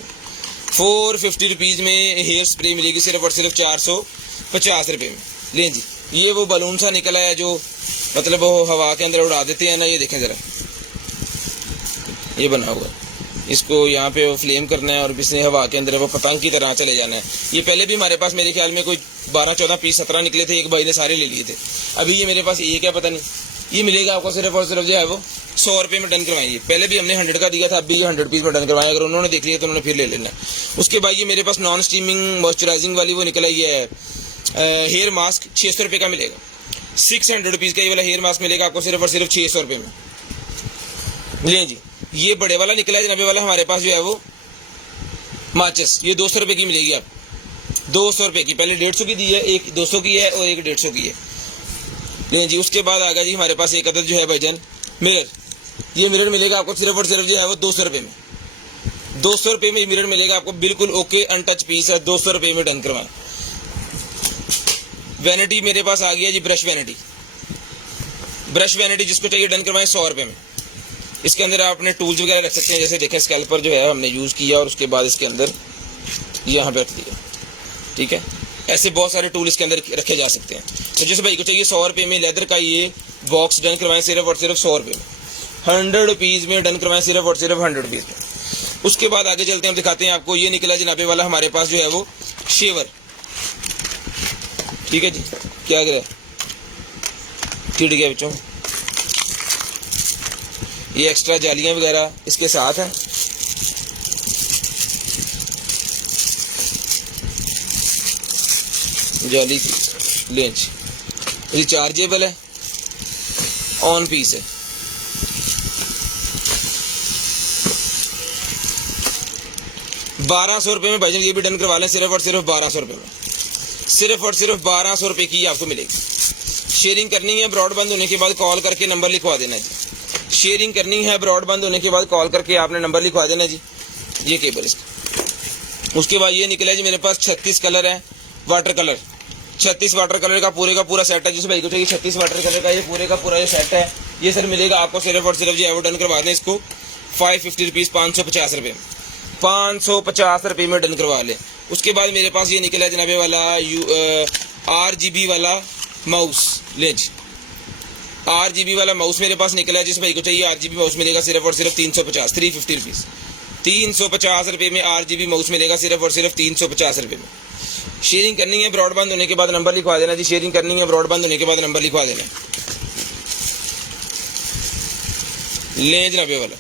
450 रुपीज़ में हेयर स्प्रे मिलेगी सिर्फ और सिर्फ 450 रुपये में। लें जी, ये वो बलून सा निकला है जो मतलब वो हवा के अंदर उड़ा देते हैं ना। ये देखें ज़रा, ये बना हुआ है, इसको यहाँ पे वो फ्लेम करना है और इसने हवा के अंदर वो पतंग की तरह चले जाना है। ये पहले भी हमारे पास मेरे ख्याल में कोई 12-14 पीस 17 निकले थे, एक भाई ने सारे ले लिए थे। अभी ये मेरे पास ये क्या पता नहीं। ये मिलेगा आपको सिर्फ और सिर्फ जो है वो 100 रुपये में डन करवाएंगे। पहले भी हमने 100 का दिया था, अभी ये 100 पीस में डन करवाएं। अगर उन्होंने देख लिया तो उन्होंने फिर ले लेना। उसके बाद ये मेरे पास नॉन स्टीमिंग मॉइस्चराइजिंग वाली वो निकला है हेयर मास्क, 600 रुपये का मिलेगा। 600 रुपीज़ का ये वाला हेयर मास्क मिलेगा आपको सिर्फ और सिर्फ 600 रुपये में। लें जी, ये बड़े वाला निकला है जनाबे वाला हमारे पास जो है वो माचिस, ये 200 रुपये की मिलेगी आपको। 200 रुपये की, पहले 150 की दी है, एक 200 की है और एक 150 की है। लेकिन जी उसके बाद आ गया जी हमारे पास एक अदद जो है भाईजान मिरर। ये मिरर मिलेगा आपको सिर्फ और सिर्फ जो है वो 200 रुपये में। 200 रुपये में मिरर मिलेगा आपको, बिल्कुल ओके अनटच पीस है। 200 रुपये में डन करवाएं। वैनिटी मेरे पास आ गया जी, ब्रश वैनिटी। ब्रश वैनिटी जिसको चाहिए डन करवाएं 100 रुपये में। इसके अंदर आप अपने टूल्स वगैरह रख सकते हैं, जैसे देखें स्कैल्पर जो है हमने यूज़ किया और उसके बाद इसके अंदर यहाँ पे रख दिया, ठीक है। ऐसे बहुत सारे टूल इसके अंदर रखे जा सकते हैं। तो जिस भाई को चाहिए 100 रुपये में लेदर का ये बॉक्स डन करवाएं सिर्फ और सिर्फ 100 रुपये में। 100 रुपीज़ में डन करवाएं सिर्फ और सिर्फ 100 रुपीज़ में। उसके बाद आगे चलते हैं, हम दिखाते हैं आपको। ये निकला जनाबे वाला हमारे पास जो है वो शेवर, ठीक है जी। क्या करें, चिड़ गया बच्चों। ये एक्स्ट्रा जालियां वगैरह इसके साथ है। जाली लेंच, रिचार्जेबल है, ऑन पीस है। ₹1200 में भाईजान ये भी डन करवा लें, सिर्फ और सिर्फ ₹1200 में, सिर्फ और सिर्फ ₹1200 की आपको मिलेगी। शेयरिंग करनी है, ब्रॉडबैंड होने के बाद कॉल करके नंबर लिखवा देना जी। शेयरिंग करनी है, ब्रॉडबैंड होने के बाद कॉल करके आपने नंबर लिखवा देना जी। ये केबल इसका। उसके बाद ये निकला जी मेरे पास 36 कलर है, वाटर कलर, 36 वाटर कलर का पूरा सेट है। जिस भाई को चाहिए 36 वाटर कलर का ये पूरा जो सेट है, ये सर मिलेगा आपको सिर्फ और सिर्फ जो है वो डन करवा दें इसको 550 रुपीज़, ₹550 में, ₹550 में डन करवा लें। उसके बाद मेरे पास ये निकला जनाबे वाला RGB वाला माउस, ले जी RGB वाला माउस मेरे पास निकला है। जिस भाई को चाहिए RGB माउस मिलेगा सिर्फ और सिर्फ 350 रुपीज़, ₹350 में RGB माउस मिलेगा सिर्फ और सिर्फ ₹350 में। शेयरिंग करनी है, ब्रॉडबैंड होने के बाद नंबर लिखवा देना जी। शेयरिंग करनी है, ब्रॉडबैंड होने के बाद नंबर लिखवा देना। लें जनाबे वाला।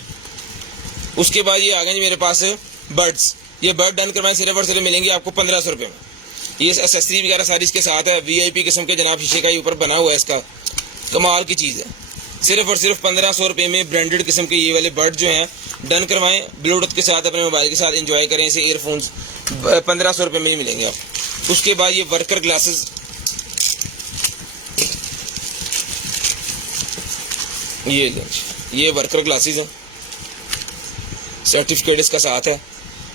उसके बाद ये आ गए जी मेरे पास बर्ड्स। ये बर्ड डन करवाएं, सिर्फ और सिर्फ मिलेंगे आपको ₹1500 में। ये एक्सेसरी वगैरह सारी इसके साथ है, VIP किस्म के जनाब शीशे का ये ऊपर बना हुआ है, इसका कमाल की चीज़ है। सिर्फ और सिर्फ ₹1500 में ब्रांडेड किस्म के ये वाले बर्ड जो हैं डन करवाएं, ब्लूटूथ के साथ अपने मोबाइल के साथ एंजॉय करें इसे। ईयरफोन्स ₹1500 में ही मिलेंगे आप। उसके बाद ये वर्कर ग्लासेस, ये लें, ये वर्कर ग्लासेस हैं, सर्टिफिकेट इसका साथ है।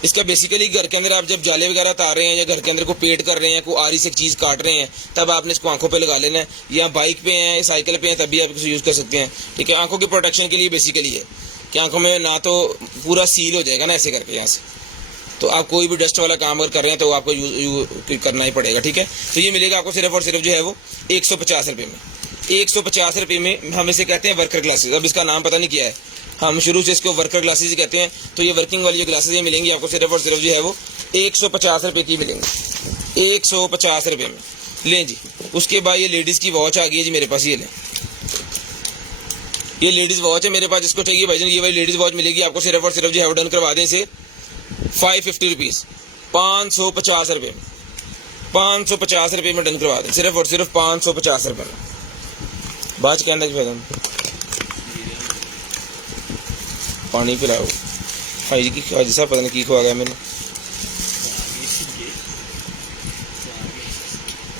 इसका बेसिकली घर के अंदर आप जब जाले वगैरह उतार रहे हैं या घर के अंदर को पेट कर रहे हैं, कोई आरी से चीज़ काट रहे हैं, तब आपने इसको आंखों पे लगा लेना है, या बाइक पे हैं, साइकिल पे हैं, तब भी आप इसको यूज़ कर सकते हैं। ठीक है, आंखों के प्रोटेक्शन के लिए बेसिकली है कि आंखों में ना तो पूरा सील हो जाएगा ना ऐसे करके यहाँ से, तो आप कोई भी डस्ट वाला काम अगर कर रहे हैं तो आपको यूज करना ही पड़ेगा। ठीक है, तो ये मिलेगा आपको सिर्फ और सिर्फ जो है वो ₹150 में। ₹150 में हम इसे कहते हैं वर्कर ग्लासेस। अब इसका नाम पता नहीं क्या है, हम शुरू से इसको वर्कर ग्लासेस ही कहते हैं। तो ये वर्किंग वाली जो ग्लासेस ये मिलेंगी आपको सिर्फ और सिर्फ जो है वो ₹150 की मिलेंगी, ₹150 में। लें जी। उसके बाद ये लेडीज़ की वॉच आ गई है जी मेरे पास, ये लें, ये लेडीज़ वॉच है मेरे पास। जिसको चाहिए भाईजान ये वाली लेडीज़ वॉच मिलेगी आपको सिर्फ और सिर्फ जो है वो डन करवा दें इसे 550 रुपीज़, ₹550 में, ₹550 में डन करवा दें, सिर्फ और सिर्फ ₹550 में। बात कहना जी भाईजान पानी पिलाओ हाजी की, हाजी साहब पता नहीं की खुआ गया मैंने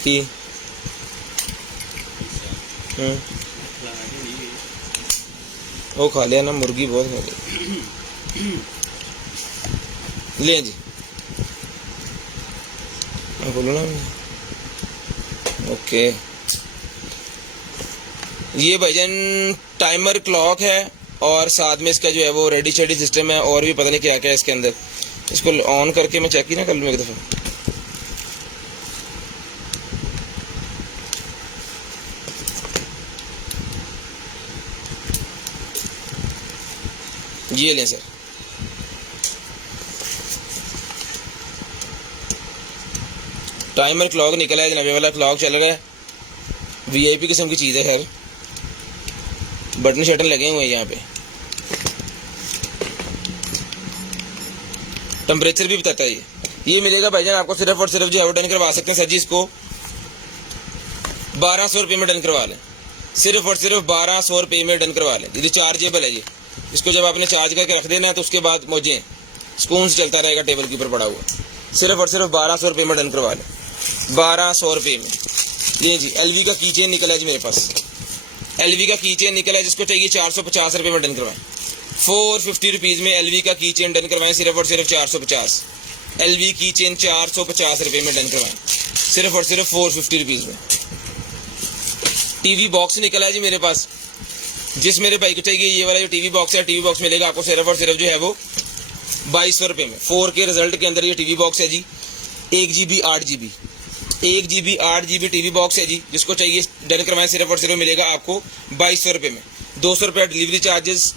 की। वो खा लिया ना, मुर्गी बहुत खा ली। ले जी, मैं बोलूँ ना, ओके। ये भाईजान टाइमर क्लॉक है और साथ में इसका जो है वो रेडी शेडी सिस्टम है, और भी पता नहीं क्या क्या है इसके अंदर। इसको ऑन करके मैं चेक ही ना कर लूँ एक दफ़ा। ये लें सर, टाइमर क्लॉक निकला है जनाबे वाला, क्लॉक चल रहा है, VIP किस्म की चीज़ है। खैर बटन शटन लगे हुए हैं यहाँ पे, टेम्परेचर भी बताता है। ये मिलेगा भाईजान आपको सिर्फ और सिर्फ जो है वो डन करवा सकते हैं सर जी, इसको ₹1200 में डन करवा लें, सिर्फ और सिर्फ ₹1200 में डन करवा लें। ये रिचार्जेबल है, ये इसको जब आपने चार्ज करके रख देना है तो उसके बाद मौजें सुकून से चलता रहेगा टेबल के ऊपर पड़ा हुआ। सिर्फ और सिर्फ ₹1200 में डन करवा लें, ₹1200 में। ये जी LV का की चेन निकला है जी मेरे पास, LV का की चेन निकला है। जिसको चाहिए ₹450 में डन करवाएं, 450 रुपीज़ में LV का की चेन डन करवाएं, सिर्फ और सिर्फ 450। LV की चेन ₹450 में डन करवाएं, सिर्फ और सिर्फ 450 रुपीज़ में। TV बॉक्स निकला है जी मेरे पास। जिस मेरे भाई को चाहिए ये वाला जो TV बॉक्स है, TV बॉक्स मिलेगा आपको सिर्फ और सिर्फ जो है वो ₹2200 में। 4K रिजल्ट के अंदर ये TV बॉक्स है जी, 1GB 8GB, 1GB 8GB TV box है जी। जिसको चाहिए डन करवाएं, सिर्फ और सिर्फ मिलेगा आपको ₹2200 में। ₹200 डिलीवरी चार्जेस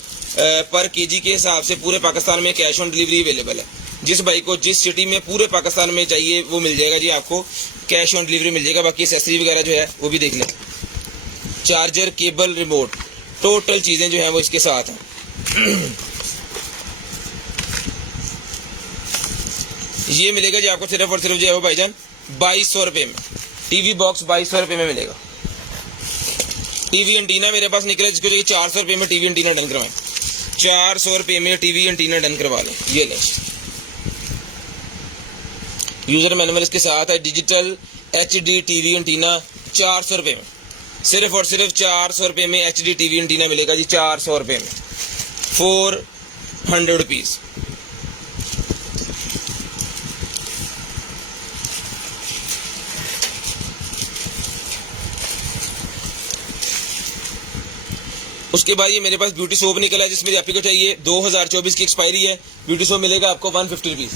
पर KG के हिसाब से पूरे पाकिस्तान में कैश ऑन डिलीवरी अवेलेबल है। जिस भाई को जिस सिटी में पूरे पाकिस्तान में चाहिए वो मिल जाएगा जी, आपको कैश ऑन डिलीवरी मिल जाएगा। बाकी एक्सेसरी वगैरह जो है वो भी देख लें, चार्जर, केबल, रिमोट, टोटल चीज़ें जो हैं वो इसके साथ हैं। ये मिलेगा जी आपको सिर्फ और सिर्फ जो है वो भाईजान ₹2200 में, टीवी बॉक्स 2200 रुपये में मिलेगा। टीवी एंटीना मेरे पास निकले जिसको चाहिए 400 रुपये में टीवी एंटीना डन करवाएं, 400 रुपये में टीवी एंटीना डन करवा लें। ये लें, यूजर मैनुअल इसके साथ है। डिजिटल HD टीवी एंटीना 400 रुपये में, सिर्फ और सिर्फ 400 रुपये में HD टीवी एंटीना मिलेगा जी, 400 रुपये में, 400 रुपीज़। उसके बाद ये मेरे पास ब्यूटी सोप निकला है जिसमें आपको चाहिए 2024 की एक्सपायरी है। ब्यूटी सोप मिलेगा आपको 150 रुपीज़,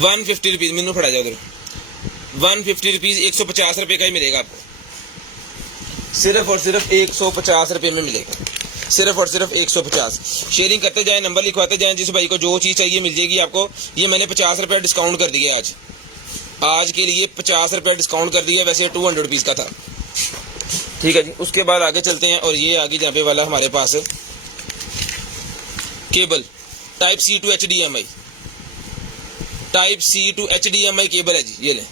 150 रुपीज़। मीनू फड़ा जाओ उधर, 150 रुपीज़, 150 रुपये का ही मिलेगा आपको, सिर्फ और सिर्फ 150 रुपये में मिलेगा, सिर्फ और सिर्फ 150। शेयरिंग करते जाएं, नंबर लिखवाते जाएं, जिस भाई को जो चीज़ चाहिए मिल जाएगी आपको। ये मैंने 50 रुपये डिस्काउंट कर दिया आज के लिए 50 रुपये डिस्काउंट कर दिया, वैसे 200 रुपीज़ का था, ठीक है जी। उसके बाद आगे चलते हैं और ये आगे जहाँ पे वाला हमारे पास है cable type C to HDMI, type C to HDMI cable है जी। ये लें,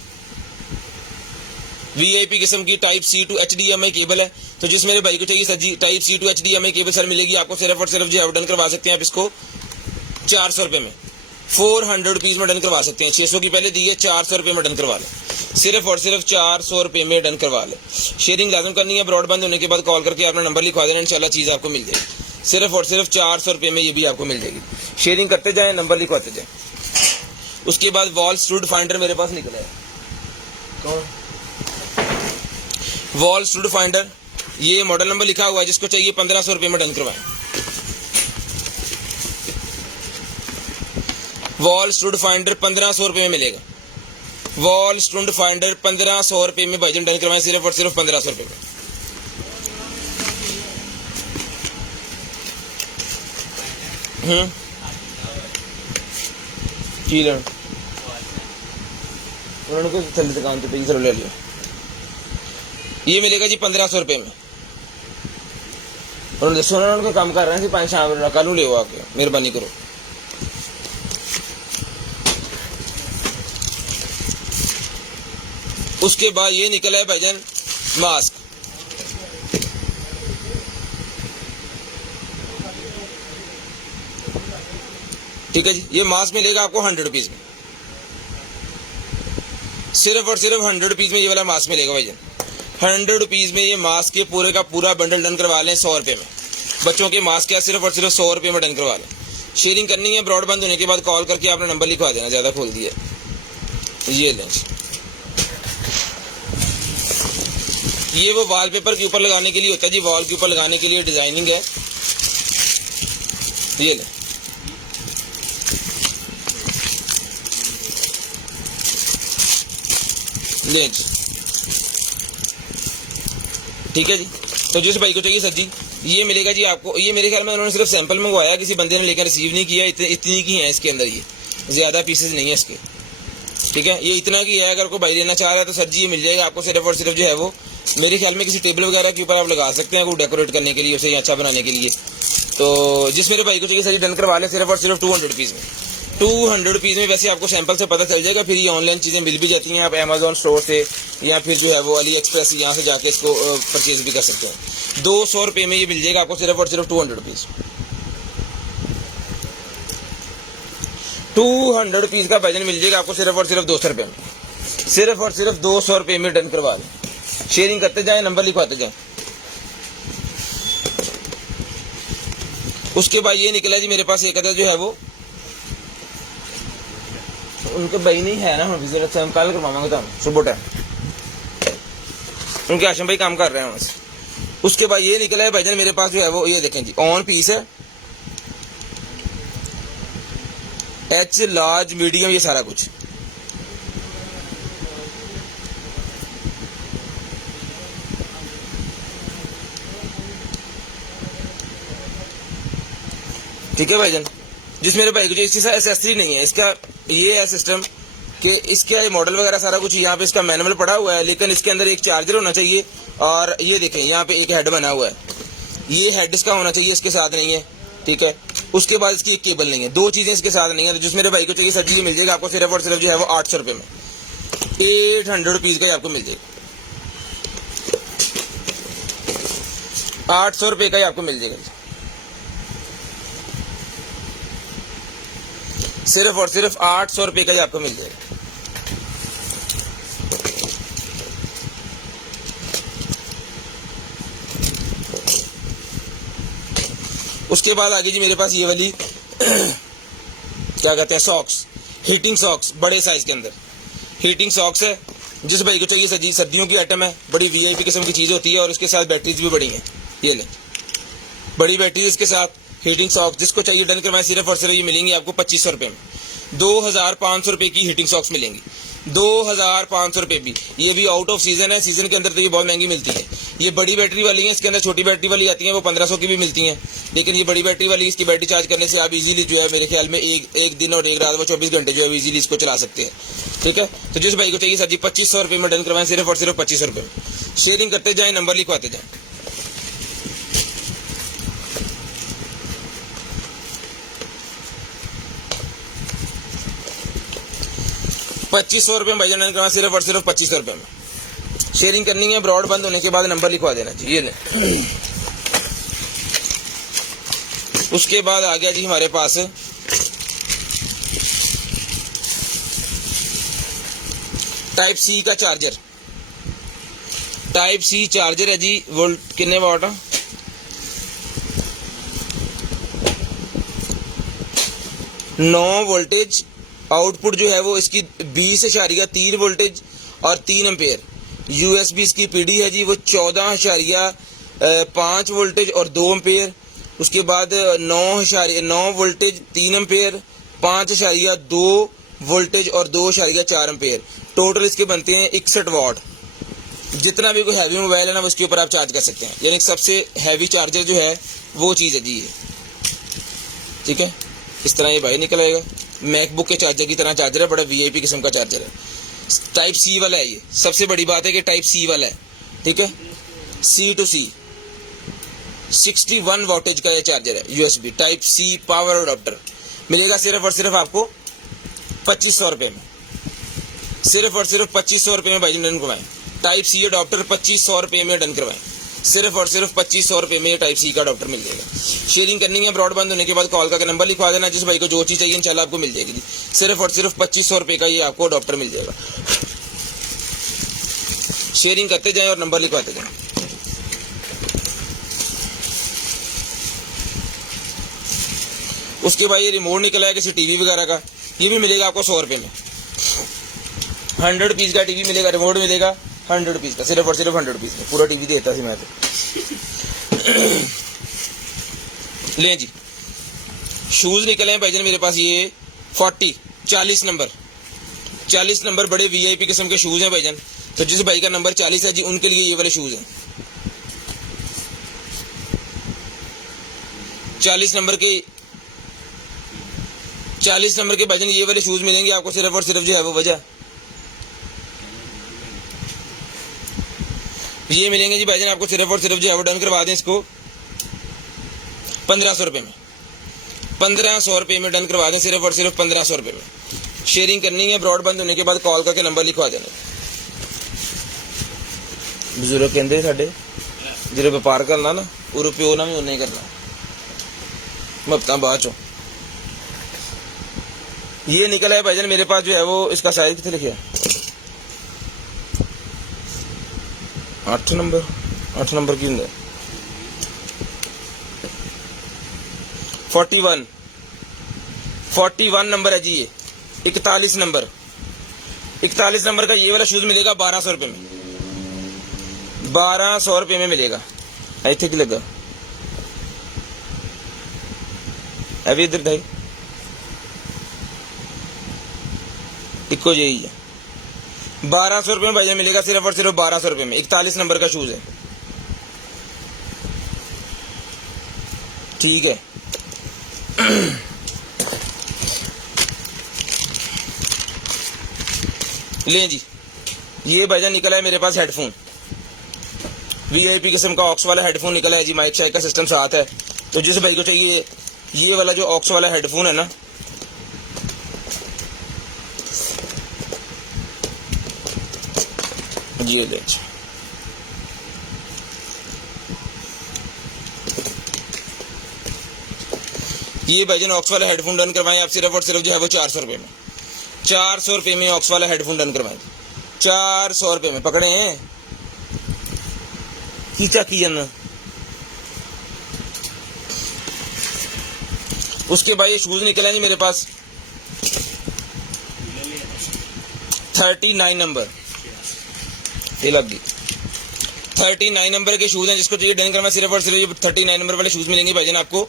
VIP किस्म की type C to HDMI cable है। तो जिस मेरे भाई को चाहिए sir ji type C to HDMI cable sir मिलेगी आपको, सिर्फ और सिर्फ जो डन करवा सकते हैं आप इसको 400 रुपये में, 400 रुपीज़ में डन करवा सकते हैं। 600 की पहले दी है, 400 रुपये में डन करवा लें, सिर्फ और सिर्फ 400 रुपये में डन करवा लें। शेयरिंग लाजम करनी है, ब्रॉडबैंड होने के बाद कॉल करके अपना नंबर लिखवा देना, इंशाल्लाह चीज़ आपको मिल जाएगी। सिर्फ और सिर्फ 400 रुपये में ये भी आपको मिल जाएगी। शेयरिंग करते जाएँ, नंबर लिखवाते जाएँ। उसके बाद वॉल स्टूड फाइंडर मेरे पास निकला है, कौन वॉल स्टूड फाइंडर, ये मॉडल नंबर लिखा हुआ है, जिसको चाहिए 1500 रुपये में डन करवाएं। वॉल स्टूड फाइंडर 1500 रुपये में मिलेगा, वॉल स्टूड फाइंडर 1500 रुपये में भाईजान डन करवाएं, सिर्फ और सिर्फ 1500 रुपये में। उन्होंने थल्ले दुकान पे चलो ले लिया। ये मिलेगा जी 1500 रुपये में। उन्होंने दसो ना उनको काम कर रहे हैं 5 शाम कल ले आके, मेहरबानी करो। उसके बाद ये निकला है भाईजान मास्क, ठीक है जी। ये मास्क मिलेगा आपको 100 रुपीज़ में, सिर्फ और सिर्फ 100 रुपीज़ में ये वाला मास्क मिलेगा भाईजान। 100 रुपीज़ में ये मास्क के पूरे का पूरा बंडल डन करवा लें 100 रुपये में। बच्चों के मास्क क्या सिर्फ और सिर्फ 100 रुपये में डन करवा लें। शेयरिंग करनी है, ब्रॉडबैंड होने के बाद कॉल करके अपना नंबर लिखवा देना, ज़्यादा खोल दिया। ये लें, ये वो वॉलपेपर के ऊपर लगाने के लिए होता है जी, वॉल के ऊपर लगाने के लिए डिजाइनिंग है। ये लें, ले जी, ठीक है जी। तो जिस भाई को चाहिए सर जी ये मिलेगा जी आपको। ये मेरे ख्याल में उन्होंने सिर्फ सैंपल मंगवाया, किसी बंदे ने लेकर रिसीव नहीं किया। इतनी की है इसके अंदर, ये ज़्यादा पीसेज नहीं है इसके, ठीक है। ये इतना की है, अगर कोई भाई लेना चाह रहा है तो सर जी ये मिल जाएगा आपको। सिर्फ और सिर्फ जो है वो मेरे ख्याल में किसी टेबल वगैरह के ऊपर आप लगा सकते हैं, वो डेकोरेट करने के लिए, उसे अच्छा बनाने के लिए। तो जिस मेरे भाई को चाहिए सर जी डन करवा लें, सिर्फ और सिर्फ 200 रुपीज़ में, 200 रुपीज़ में। वैसे आपको सैंपल से पता चल जाएगा, फिर ये ऑनलाइन चीज़ें मिल भी जाती हैं, आप अमेजोन स्टोर से या फिर जो है वो अली एक्सप्रेस यहाँ से जाके इसको परचेज भी कर सकते हैं। 200 रुपये में ये मिल जाएगा आपको, सिर्फ और सिर्फ 200 रुपीज़। 200 रुपीज़ का वजन मिल जाएगा आपको सिर्फ और सिर्फ 200 रुपये में, सिर्फ और सिर्फ 200 रुपये में डन करवा लें। शेयरिंग करते जाएं, नंबर लिखवाते जाएं। उसके बाद ये निकला जी मेरे पास एक अदर जो है वो उनके भाई नहीं है ना, हम कल करवाएंगे तो सुबह टाइम, उनके आशम भाई काम कर रहे हैं वहाँ से। उसके बाद ये निकला है भाईजान मेरे पास जो है वो, ये देखें जी ऑन पीस है, H लार्ज मीडियम ये सारा कुछ। ठीक है भाईजान। जिस मेरे भाई को जो इसकी एसेसरी नहीं है, इसका ये है सिस्टम कि इसका मॉडल वगैरह सारा कुछ यहाँ पे इसका मैनुअल पड़ा हुआ है, लेकिन इसके अंदर एक चार्जर होना चाहिए। और ये देखें यहाँ पे एक हेड बना हुआ है, ये हेड इसका होना चाहिए, इसके साथ नहीं है, ठीक है। उसके बाद इसकी एक केबल नहीं है, 2 चीज़ें इसके साथ नहीं है। तो जिस मेरे भाई को चाहिए सर जी ये मिल जाएगा आपको सिर्फ और सिर्फ जो है वो 800 रुपये में, 800 रुपीज़ का ही आपको मिल जाएगा, 800 रुपये का ही आपको मिल जाएगा, सिर्फ और सिर्फ 800 रुपये का ही आपको मिल जाएगा। उसके बाद आगे जी मेरे पास ये वाली क्या कहते हैं, सॉक्स, हीटिंग सॉक्स, बड़े साइज के अंदर हीटिंग सॉक्स है। जिस भाई को चाहिए सजी सर्दियों की आइटम है, बड़ी वीआईपी किस्म की चीज़ होती है और उसके साथ बैटरीज भी बड़ी हैं। ये लें, बड़ी बैटरी इसके साथ हीटिंग सॉक्स, जिसको चाहिए डन करवाएं। सिर्फ और सिर्फ ये मिलेंगी आपको 2500 रुपये में, 2500 रुपये की हीटिंग सॉक्स मिलेंगी, 2500 रुपये भी। ये भी आउट ऑफ सीजन है, सीजन के अंदर तो ये बहुत महंगी मिलती है। ये बड़ी बैटरी वाली है, इसके अंदर छोटी बैटरी वाली आती है, वो 1500 की भी मिलती हैं, लेकिन ये बड़ी बैटरी वाली, इसकी बैटरी चार्ज करने से आप इजीली जो है मेरे ख्याल में एक दिन और एक रात, वो 24 घंटे जो है इजीली इसको चला सकते हैं। ठीक है, तो जिस भाई को चाहिए सर जी 2500 रुपये में डन करवाएं, सिर्फ और सिर्फ 2500 रुपये में। शेयरिंग करते जाएँ, नंबर लिखवाते जाएँ। ₹2500 में भाईजान डन करवाएं, सिर्फ और सिर्फ 2500 रुपये में। शेयरिंग करनी है, ब्रॉड बंद होने के बाद नंबर लिखवा देना जी। ये लें, उसके बाद आ गया जी हमारे पास टाइप सी का चार्जर। टाइप सी चार्जर है जी, वोल्ट कितने वाट है, 9 वोल्टेज आउटपुट जो है वो इसकी 20.3 वोल्टेज और 3 एम्पेयर। यूएसबी इसकी पीडी है जी, वो 14.5 वोल्टेज और 2 एम्पेयर। उसके बाद 9 वोल्टेज 3 एम्पेयर, 5.2 वोल्टेज और 2.4 एम्पेयर। टोटल इसके बनते हैं 61 वाट। जितना भी कोई हैवी मोबाइल है ना, उसके ऊपर आप चार्ज कर सकते हैं, यानी सबसे हैवी चार्जर जो है वो चीज़ है जी ये। ठीक है, इस तरह ये भाई निकल आएगा, मैकबुक के चार्जर की तरह चार्जर है, बड़ा वीआईपी किस्म का चार्जर है। टाइप सी वाला है ये, सबसे बड़ी बात है कि टाइप सी वाला है। ठीक है, सी टू सी 61 वोल्टेज का ये चार्जर है, USB type C power adapter. मिलेगा सिर्फ और सिर्फ आपको 2500 रुपये में, सिर्फ और सिर्फ 2500 रुपये में भाई डन करवाएं। टाइप सी अडॉप्टर 2500 रुपये में डन करवाएं, सिर्फ और सिर्फ 2500 रुपये में टाइप सी का अडॉप्टर मिल जाएगा। शेयरिंग करनी है, ब्रॉडबैंड होने के बाद कॉल करके नंबर लिखवा देना। जिस भाई को जो चीज़ चाहिए इंशाल्लाह आपको मिल जाएगी। सिर्फ और सिर्फ 2500 रुपये का ये आपको अडॉप्टर मिल जाएगा। शेयरिंग करते जाएं और नंबर लिखवाते जाएं। उसके बाद ये रिमोट निकला है किसी टीवी वगैरह का, ये भी मिलेगा आपको 100 रुपये में। 100 रुपीज़ का टीवी मिलेगा, रिमोट मिलेगा 100 रुपीज़ का, सिर्फ और सिर्फ 100 रुपीज़ में। पूरा टीवी देता थी मैं तो। लें जी, शूज़ निकले हैं भाईजान मेरे पास, ये 40 नंबर बड़े वीआईपी किस्म के शूज़ हैं भाईजान। तो जिस भाई का नंबर 40 है जी, उनके लिए ये वाले शूज़ हैं। 40 नंबर के भाईजान ये वाले शूज़ मिलेंगे आपको, सिर्फ और सिर्फ जो है वो वजह ये मिलेंगे जी भाईजान आपको, सिर्फ और सिर्फ जो है वो डन करवा दें इसको 1500 रुपये में। 1500 रुपये में डन करवा दें, सिर्फ और सिर्फ 1500 रुपये में। शेयरिंग करनी है, ब्रॉडबैंड होने के बाद कॉल करके नंबर लिखवा देना। बुजुर्ग कहते साढ़े जो व्यापार करना ना, वो प्यो ना भी उन्हें ही करना, मफ्ता बाद चो। ये निकला है भाईजान मेरे पास जो है वो, इसका साइज कितने लिखे 8 नंबर की अंदर 41 नंबर है जी ये। 41 नंबर का ये वाला शूज मिलेगा 1200 रुपये में। 1200 रुपये में मिलेगा। इतने की लगा अभी इधर भाई इको यही है। 1200 रुपये में भाई मिलेगा, सिर्फ और सिर्फ 1200 रुपये में। 41 नंबर का शूज है। ठीक है, लें जी, ये भाईजान निकला है मेरे पास हेडफोन, वीआईपी किस्म का ऑक्स वाला हेडफोन निकला है जी। माइक शाइक का सिस्टम साथ है। तो जिस भाई को चाहिए ये वाला जो ऑक्स वाला हेडफोन है ना, ये ले, ये भाईजान ऑक्स वाला हेडफोन डन करवाएं आप सिर्फ और सिर्फ जो है वो 400 रुपये में। 400 रुपये में ऑक्स वाला हेडफोन डन करवाएं, 400 रुपये में। पकड़े हैं खींचा किया। उसके बाद ये शूज निकले नहीं मेरे पास, 39 नंबर, ये लग गई। 39 नंबर के शूज हैं, जिसको चाहिए डन करना सिर्फ और सिर्फ 39 नंबर वाले शूज मिलेंगे भाईजान आपको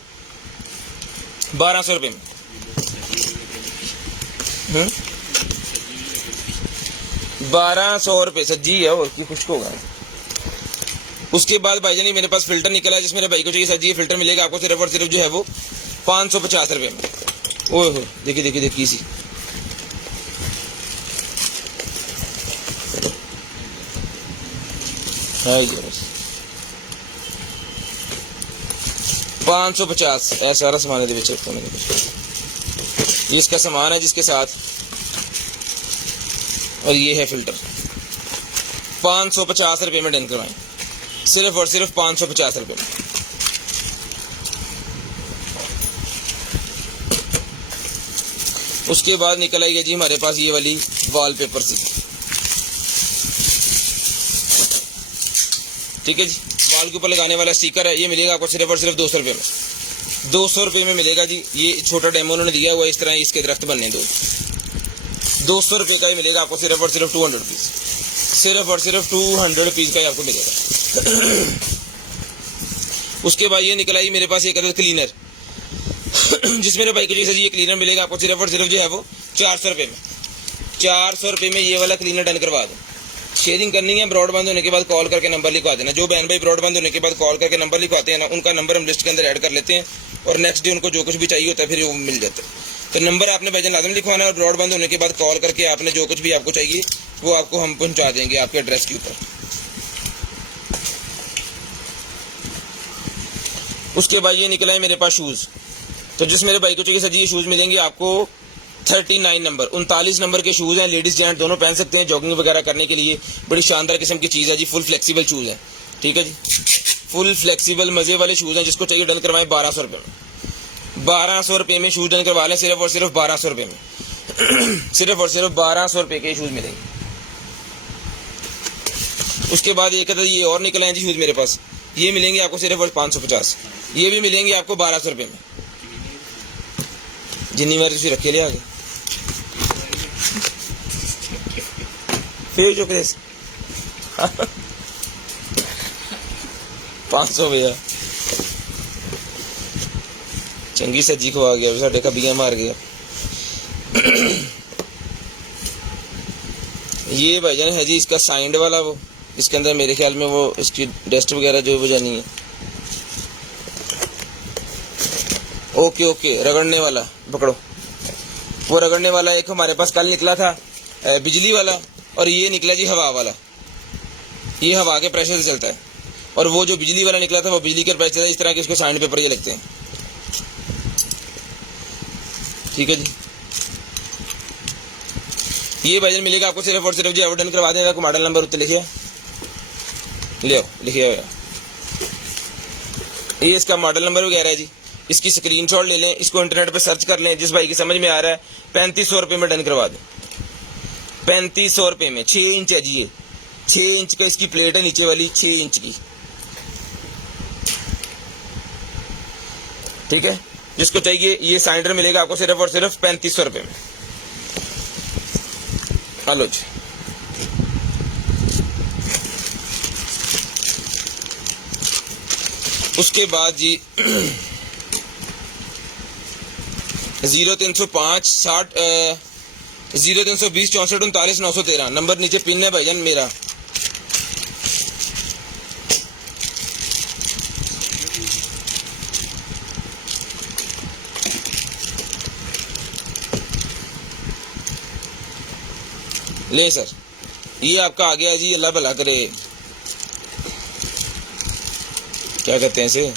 1200 रुपये में। 1200 रुपये सज्जी है और की खुश्क होगा। उसके बाद भाईजान ये मेरे पास फिल्टर निकला है, जिस मेरे भाई को चाहिए सज्जी, ये फिल्टर मिलेगा आपको सिर्फ और सिर्फ जो है वो 550 रुपये में। ओह हो, देखिए देखिए देखिए सी है ये बस 550। ऐसा सारा सामान है बेच रखता हूँ मैंने, ये इसका सामान है जिसके साथ, और ये है फिल्टर। 550 रुपये में डन करवाएं, सिर्फ और सिर्फ 550 रुपये में। उसके बाद निकल आई है जी हमारे पास ये वाली वॉलपेपर सी, ठीक है जी, वॉल के ऊपर लगाने वाला स्टिकर है। ये मिलेगा आपको सिर्फ और सिर्फ 200 रुपये में। 200 रुपये में मिलेगा जी। ये छोटा डेमो उन्होंने दिया हुआ है, इस तरह इसके दरख्त बनने दो। 200 रुपये का ही मिलेगा आपको सिर्फ और सिर्फ 200 रुपीज़, सिर्फ और सिर्फ 200 रुपीज़ का ही आपको मिलेगा। उसके बाद ये निकला ही मेरे पास एक अदर क्लीनर, जिस मेरे भाई के जैसे ये क्लीनर मिलेगा आपको सिर्फ और सिर्फ जो है वो 400 रुपये में। 400 रुपये में ये वाला क्लीनर डन करवा दो। शेयरिंग करनी है, ब्रॉडबैंड होने के बाद कॉल करके नंबर लिखवा देना। जो बहन भाई ब्रॉडबैंड होने के बाद कॉल करके नंबर लिखवाते हैं ना, उनका नंबर हम लिस्ट के अंदर ऐड कर लेते हैं और नेक्स्ट डे उनको जो कुछ भी चाहिए होता है फिर वो मिल जाता है। तो नंबर आपने भाईजान लाजम लिखवाना है और ब्रॉडबैंड होने के बाद कॉल करके आपने जो कुछ भी आपको चाहिए वो आपको हम पहुँचा देंगे आपके एड्रेस के ऊपर। उसके बाद ये निकला है मेरे पास शूज़, तो जिस मेरे भाई को चाहिए सर जी ये शूज़ मिलेंगे आपको 39 नंबर, 39 नंबर के शूज़ हैं। लेडीज़ जेंट दोनों पहन सकते हैं जॉगिंग वगैरह करने के लिए। बड़ी शानदार किस्म की चीज़ है जी, फुल फ्लेक्सिबल शूज़ है, ठीक है जी, फुल फ्लेक्सिबल मज़े वाले शूज़ हैं। जिसको चाहिए डन करवाएं 1200 रुपये में। 1200 रुपये में शूज़ डन करवा लें, सिर्फ और सिर्फ 1200 रुपये में। सिर्फ और सिर्फ 1200 रुपये के शूज़ मिलेंगे। उसके बाद एक ये और निकले हैं जी शूज़ मेरे पास, ये मिलेंगे आपको सिर्फ और 550। ये भी मिलेंगे आपको 1200 रुपये में। जिन्नी बार तुम रखे ले आगे फेक जो क्रेस 500 भैया चंगी सज्जी को आ गया, साढ़े कबिया मार गया। ये भाईजान है जी इसका साइंड वाला, वो इसके अंदर मेरे ख्याल में वो इसकी डस्ट वगैरह जो वो जानी है। ओके ओके, रगड़ने वाला पकड़ो, वो रगड़ने वाला एक हमारे पास कल निकला था बिजली वाला, और ये निकला जी हवा वाला। ये हवा के प्रेशर से चलता है, और वो जो बिजली वाला निकला था वो बिजली के प्रेशर से। इस तरह के इसको साइंड पेपर ये लगते हैं, ठीक है जी। ये भाईजान मिलेगा आपको सिर्फ और सिर्फ जी डन करवा देगा। आपको मॉडल नंबर उत्ते लिखिए, ले आओ लिखिए हुआ, ये इसका मॉडल नंबर वगैरह है जी। इसकी स्क्रीनशॉट ले लें, इसको इंटरनेट पे सर्च कर लें, जिस भाई की समझ में आ रहा है 3500 रुपये में डन करवा दें। 3500 रुपये में 6 इंच है जी, ये 6 इंच का इसकी प्लेट है नीचे वाली, 6 इंच की, ठीक है। जिसको चाहिए ये साइंडर मिलेगा आपको सिर्फ और सिर्फ 3500 रुपये में। हेलो जी, उसके बाद जी 0305 60 0320 64 39 913 नंबर नीचे पिन है भाईजान मेरा। ले सर, ये आपका आ गया जी, अल्लाह भला करे। क्या कहते हैं इसे,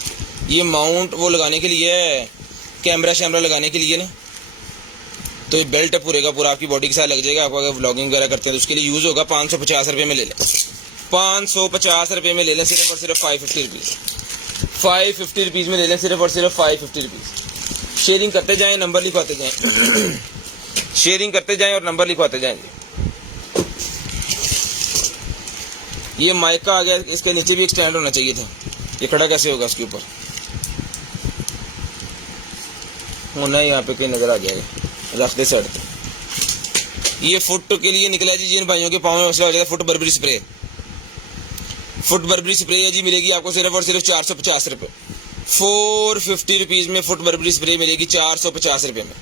ये माउंट वो लगाने के लिए है, कैमरा शैमरा लगाने के लिए ना, तो ये बेल्ट पूरे का पूरा आपकी बॉडी के साथ लग जाएगा। आपको अगर व्लॉगिंग वगैरह करते हैं तो उसके लिए यूज़ होगा। 550 रुपये में ले लें, 550 रुपये में ले लें, सिर्फ और सिर्फ 550 रुपीज़, 550 रुपीज़ में ले लें, सिर्फ और सिर्फ 550 रुपीज़। शेयरिंग करते जाएँ, नंबर लिखवाते जाएँ, शेयरिंग करते जाएँ और नंबर लिखवाते जाएँ। ये माइक का आ गया, इसके नीचे भी एक स्टैंड होना चाहिए था। ये खड़ा कैसे होगा उसके ऊपर? होना है यहाँ पे कहीं नजर आ गया है, रख दे साइड पे। ये फुट के लिए निकला जी, जिन भाइयों के पाँव में मसला हो जाता है, foot Barbari spray, foot Barbari spray है जी, मिलेगी आपको सिर्फ और सिर्फ 450 रुपये। 450 रुपीज़ में फुट बर्बरी स्प्रे मिलेगी 450 रुपये में,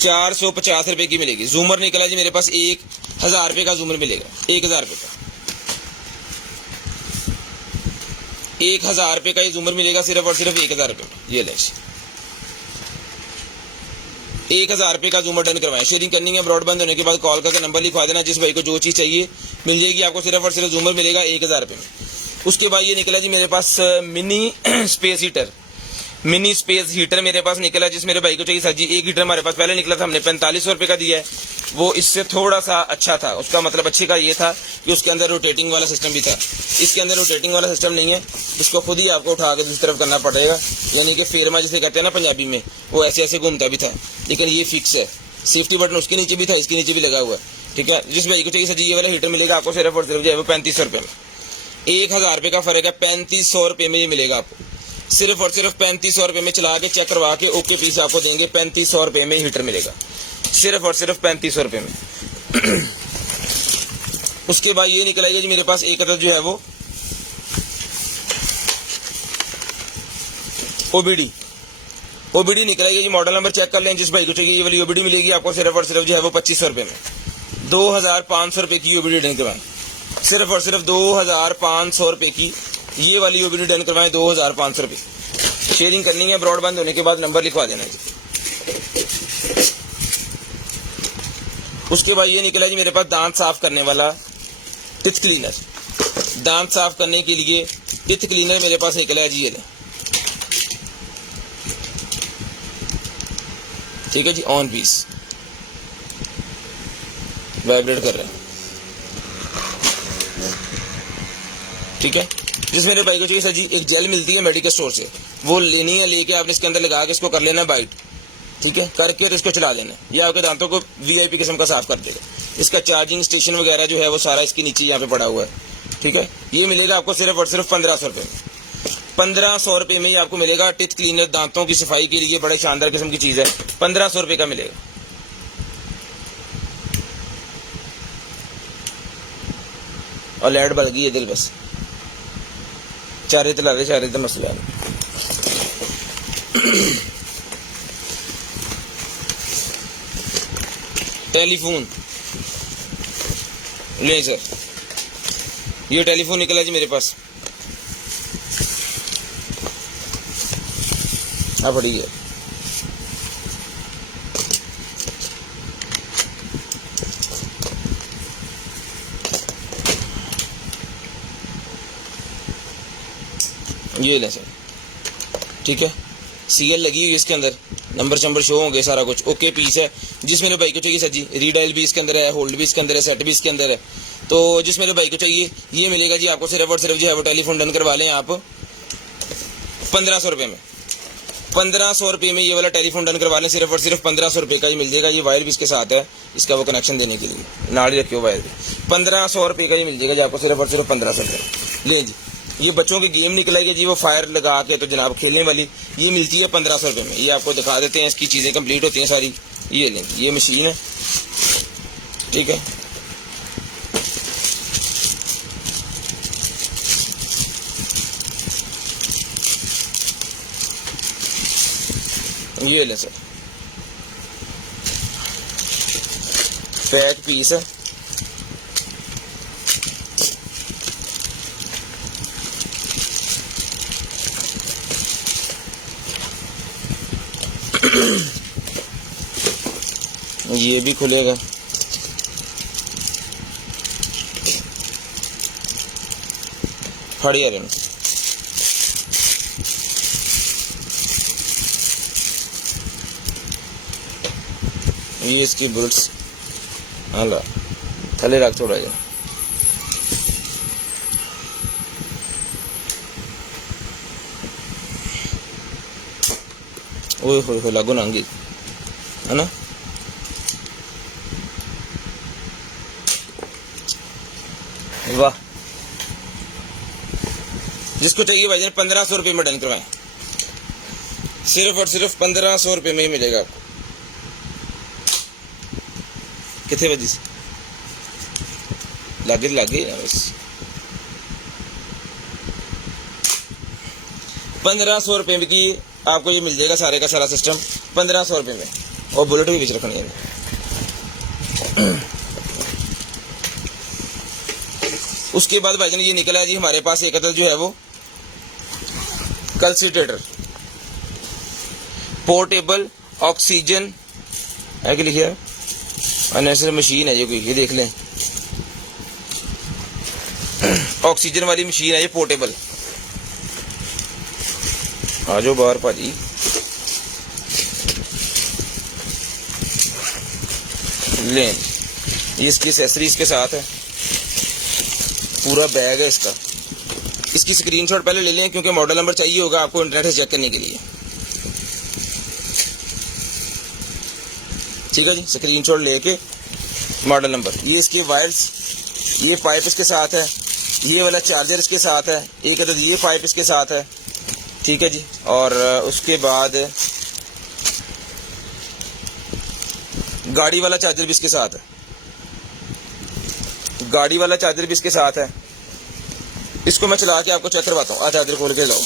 450 रुपये की मिलेगी। जूमर निकला जी मेरे पास 1000 रुपये का जूमर मिलेगा, 1000 रुपये का, 1000 रुपये का ये जूमर मिलेगा सिर्फ और सिर्फ 1000 रुपये में। ये ले 1000 रुपये का जूमर डन करवाएं। शेयरिंग करनी है, ब्रॉडबैंड होने के बाद कॉल करके नंबर लिखवा देना। जिस भाई को जो चीज़ चाहिए मिल जाएगी आपको, सिर्फ और सिर्फ जूमर मिलेगा 1000 रुपये में। उसके बाद ये निकला जी मेरे पास mini space heater, mini space heater मेरे पास निकला। जिस मेरे भाई को चाहिए सर जी, एक हीटर हमारे पास पहले निकला था, हमने 4500 रुपये का दिया है। वो इससे थोड़ा सा अच्छा था, उसका मतलब अच्छे का ये था कि उसके अंदर रोटेटिंग वाला सिस्टम भी था। इसके अंदर रोटेटिंग वाला सिस्टम नहीं है, इसको खुद ही आपको उठा के दूसरी तरफ करना पड़ेगा, यानी कि फेरमा जिसे कहते हैं ना पंजाबी में, वो ऐसे ऐसे घूमता भी था, लेकिन ये फिक्स है। सेफ्टी बटन उसके नीचे भी था, इसके नीचे भी लगा हुआ है, ठीक है। जिस भाई को चाहिए सर जी, ये वाला हीटर मिलेगा आपको सिर्फ और सिर्फ जो है वो 3500 रुपये में। 1000 रुपये का फर्क है, 3500 रुपये में ये मिलेगा आपको। सिर्फ और सिर्फ 3500 रुपये में चला के चेक करवा के ओके पीस आपको देंगे। 3500 रुपये में हीटर मिलेगा, सिर्फ और सिर्फ 3500 रुपये में। उसके बाद ये निकल आएगा जी मेरे पास एक अदद जो है वो ओबीडी निकल आएगी जी। मॉडल नंबर चेक कर लें, जिस भाई को चाहिए ये वाली ओबीडी मिलेगी आपको सिर्फ और सिर्फ जो है वो 2500 रुपये में। 2500 रुपये की ओबीडी डन करवाएं, सिर्फ और सिर्फ 2500 रुपये की ये वाली ओबीडी डन करवाएं, 2500 रुपये। शेयरिंग करनी है, ब्रॉडबैंड होने के बाद नंबर लिखवा देना जी। उसके बाद ये निकला जी मेरे पास दांत साफ करने वाला टिथ क्लीनर। दांत साफ करने के लिए टिथ क्लीनर मेरे पास निकला है जी, ये ठीक है जी। ऑन पीस वाइब्रेट कर रहे हैं, ठीक है। जिस मेरे भाई को चाहिए सर जी, एक जेल मिलती है मेडिकल स्टोर से, वो लेनी है, लेके आपने इसके अंदर लगा के इसको कर लेना बाइट, ठीक है, करके और इसको चला देना। ये आपके दांतों को वीआईपी किस्म का साफ कर देगा। इसका चार्जिंग स्टेशन वगैरह जो है वो सारा इसके नीचे यहाँ पे पड़ा हुआ है, ठीक है। ये मिलेगा आपको सिर्फ और सिर्फ 1500 रुपये में। 1500 रुपये में ही आपको मिलेगा टिथ क्लीनर, दांतों की सफाई के लिए बड़े शानदार किस्म की चीज़ है। 1500 रुपये का मिलेगा। और लाइट बल गई है दिल, बस चारे तला रहे, चारे तो मसला है। टेलीफोन ले सर, ये टेलीफोन निकला जी मेरे पास, हाँ पड़ी है। ये ले सर, ठीक है। सीएल लगी हुई है इसके अंदर, नंबर शंबर शो होंगे, सारा कुछ ओके पीस है। जिस मेरे भाई को चाहिए सर जी, रीडायल भी इसके अंदर है, होल्ड भी इसके अंदर है, सेट भी इसके अंदर है। तो जिस मेरे भाई को चाहिए ये मिलेगा जी आपको सिर्फ और सिर्फ जो है वो टेलीफोन डन करवा लें आप 1500 रुपये में। 1500 रुपये में ये वाला टेलीफोन डन करवा लें, सिर्फ और सिर्फ 1500 रुपये का ही मिल जाएगा। ये वायर भी इसके साथ है, इसका वो कनेक्शन देने के लिए नाड़ी रखियो वायर भी। 1500 रुपये का ही मिल जाएगा जी आपको, सिर्फ और सिर्फ 1500 रुपये। ले जी, ये बच्चों की गेम निकलेगी जी, वो फायर लगा के तो जनाब खेलने वाली, ये मिलती है 1500 रुपये में। ये आपको दिखा देते हैं, इसकी चीज़ें कंप्लीट होती हैं सारी। ये लें, ये मशीन है, ठीक है। ये ले सर, पैक पीस है, ये भी खुलेगा। फड़ी आ रहे ये इसकी बुलेट्स हाला थले रख थोड़ा जा ओए हो लागू नांगी है ना। वाह, जिसको चाहिए भाईजान 1500 रुपये में डन करवाएं, सिर्फ और सिर्फ 1500 रुपये में ही मिलेगा आपको। कितने बजे से लागे बस 1500 रुपये में की आपको ये मिल जाएगा सारे का सारा सिस्टम 1500 रुपये में, और बुलेट भी बीच रखनी है। उसके बाद भाईजान ये निकला है जी हमारे पास एक अदद जो है वो कंसंट्रेटर पोर्टेबल ऑक्सीजन है कि लिखिए अननेसेसरी मशीन है ये कोई, ये देख लें ऑक्सीजन वाली मशीन है ये पोर्टेबल। आ जाओ बाहर भाजी, लें ये इसकी एसेसरीज के साथ है, पूरा बैग है इसका। इसकी स्क्रीनशॉट पहले ले लें क्योंकि मॉडल नंबर चाहिए होगा आपको इंटरनेट से चेक करने के लिए। ठीक है जी, स्क्रीनशॉट लेके मॉडल नंबर, ये इसके वायर्स, ये पाइप इसके साथ है, ये वाला चार्जर इसके साथ है, एक अदद ये पाइप इसके साथ है। ठीक है जी, और उसके बाद गाड़ी वाला चार्जर भी इसके साथ है, गाड़ी वाला चार्जर भी इसके साथ है। इसको मैं चला के आपको चेक करवाता हूँ। चार्जर खोल के लाओ,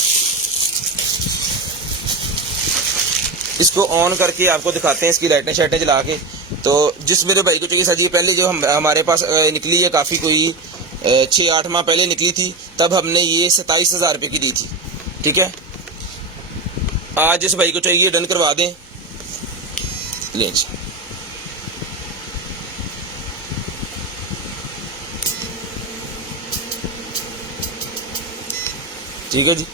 इसको ऑन करके आपको दिखाते हैं इसकी लाइटें शाइटें जला के। तो जिस मेरे भाई को चाहिए सर जी, पहले जो हमारे पास निकली है काफ़ी कोई 6-8 माह पहले निकली थी, तब हमने ये 27,000 रुपये की दी थी। ठीक है, आज जिस भाई को चाहिए डन करवा दें, ले जी। ठीक है जी,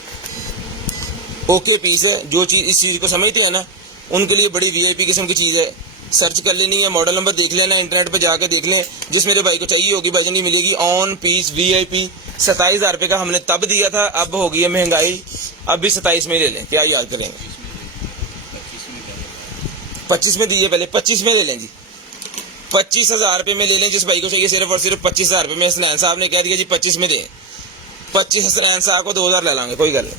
ओके पीस है। जो चीज़ इस चीज़ को समझते हैं ना, उनके लिए बड़ी वीआईपी किस्म की चीज़ है। सर्च कर लेनी है, मॉडल नंबर देख लेना, इंटरनेट पे जाकर देख लें। जिस मेरे भाई को चाहिए होगी भाईजान की मिलेगी ऑन पीस वीआईपी। 27,000 रुपये का हमने तब दिया था, अब हो गई है महंगाई, अब भी 27 में ले लें, क्या याद करेंगे। 25 में दिए, पहले 25 में ले लें जी, 25,000 रुपये में ले लें। जिस भाई को चाहिए सिर्फ और सिर्फ 25,000 रुपये में। हसनैन साहब ने कह दिया जी 25 में दें, 25 हसनैन साहब को 2,000 ले लांगे, कोई गल नहीं।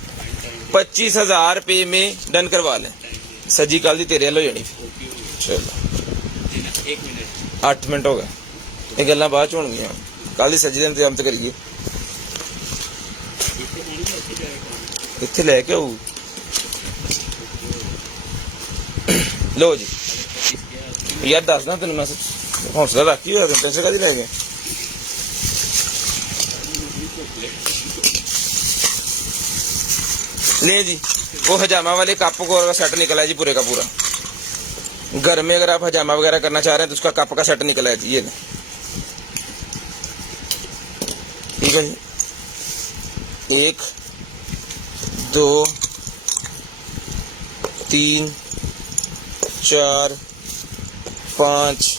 25,000 रुपये में डन करवा लें। सजी कल दी तेरे लो जानी। चलो 8 मिनट हो गए, ये गल्लां बाद च होणगियां, कल दी सजी का इंतजाम तो करिए। इत्थे लैके आऊ, लो जी यार दसदा तेन मैं हौसला रख ही होया, टेंशन काहदी लै गए। ले जी, वो हजामा वाले कप का सेट निकला है जी पूरे का पूरा। घर में अगर आप हजामा वगैरह करना चाह रहे हैं तो उसका कप का सेट निकला है जी, ये ठीक है जी। 1 2 3 4 5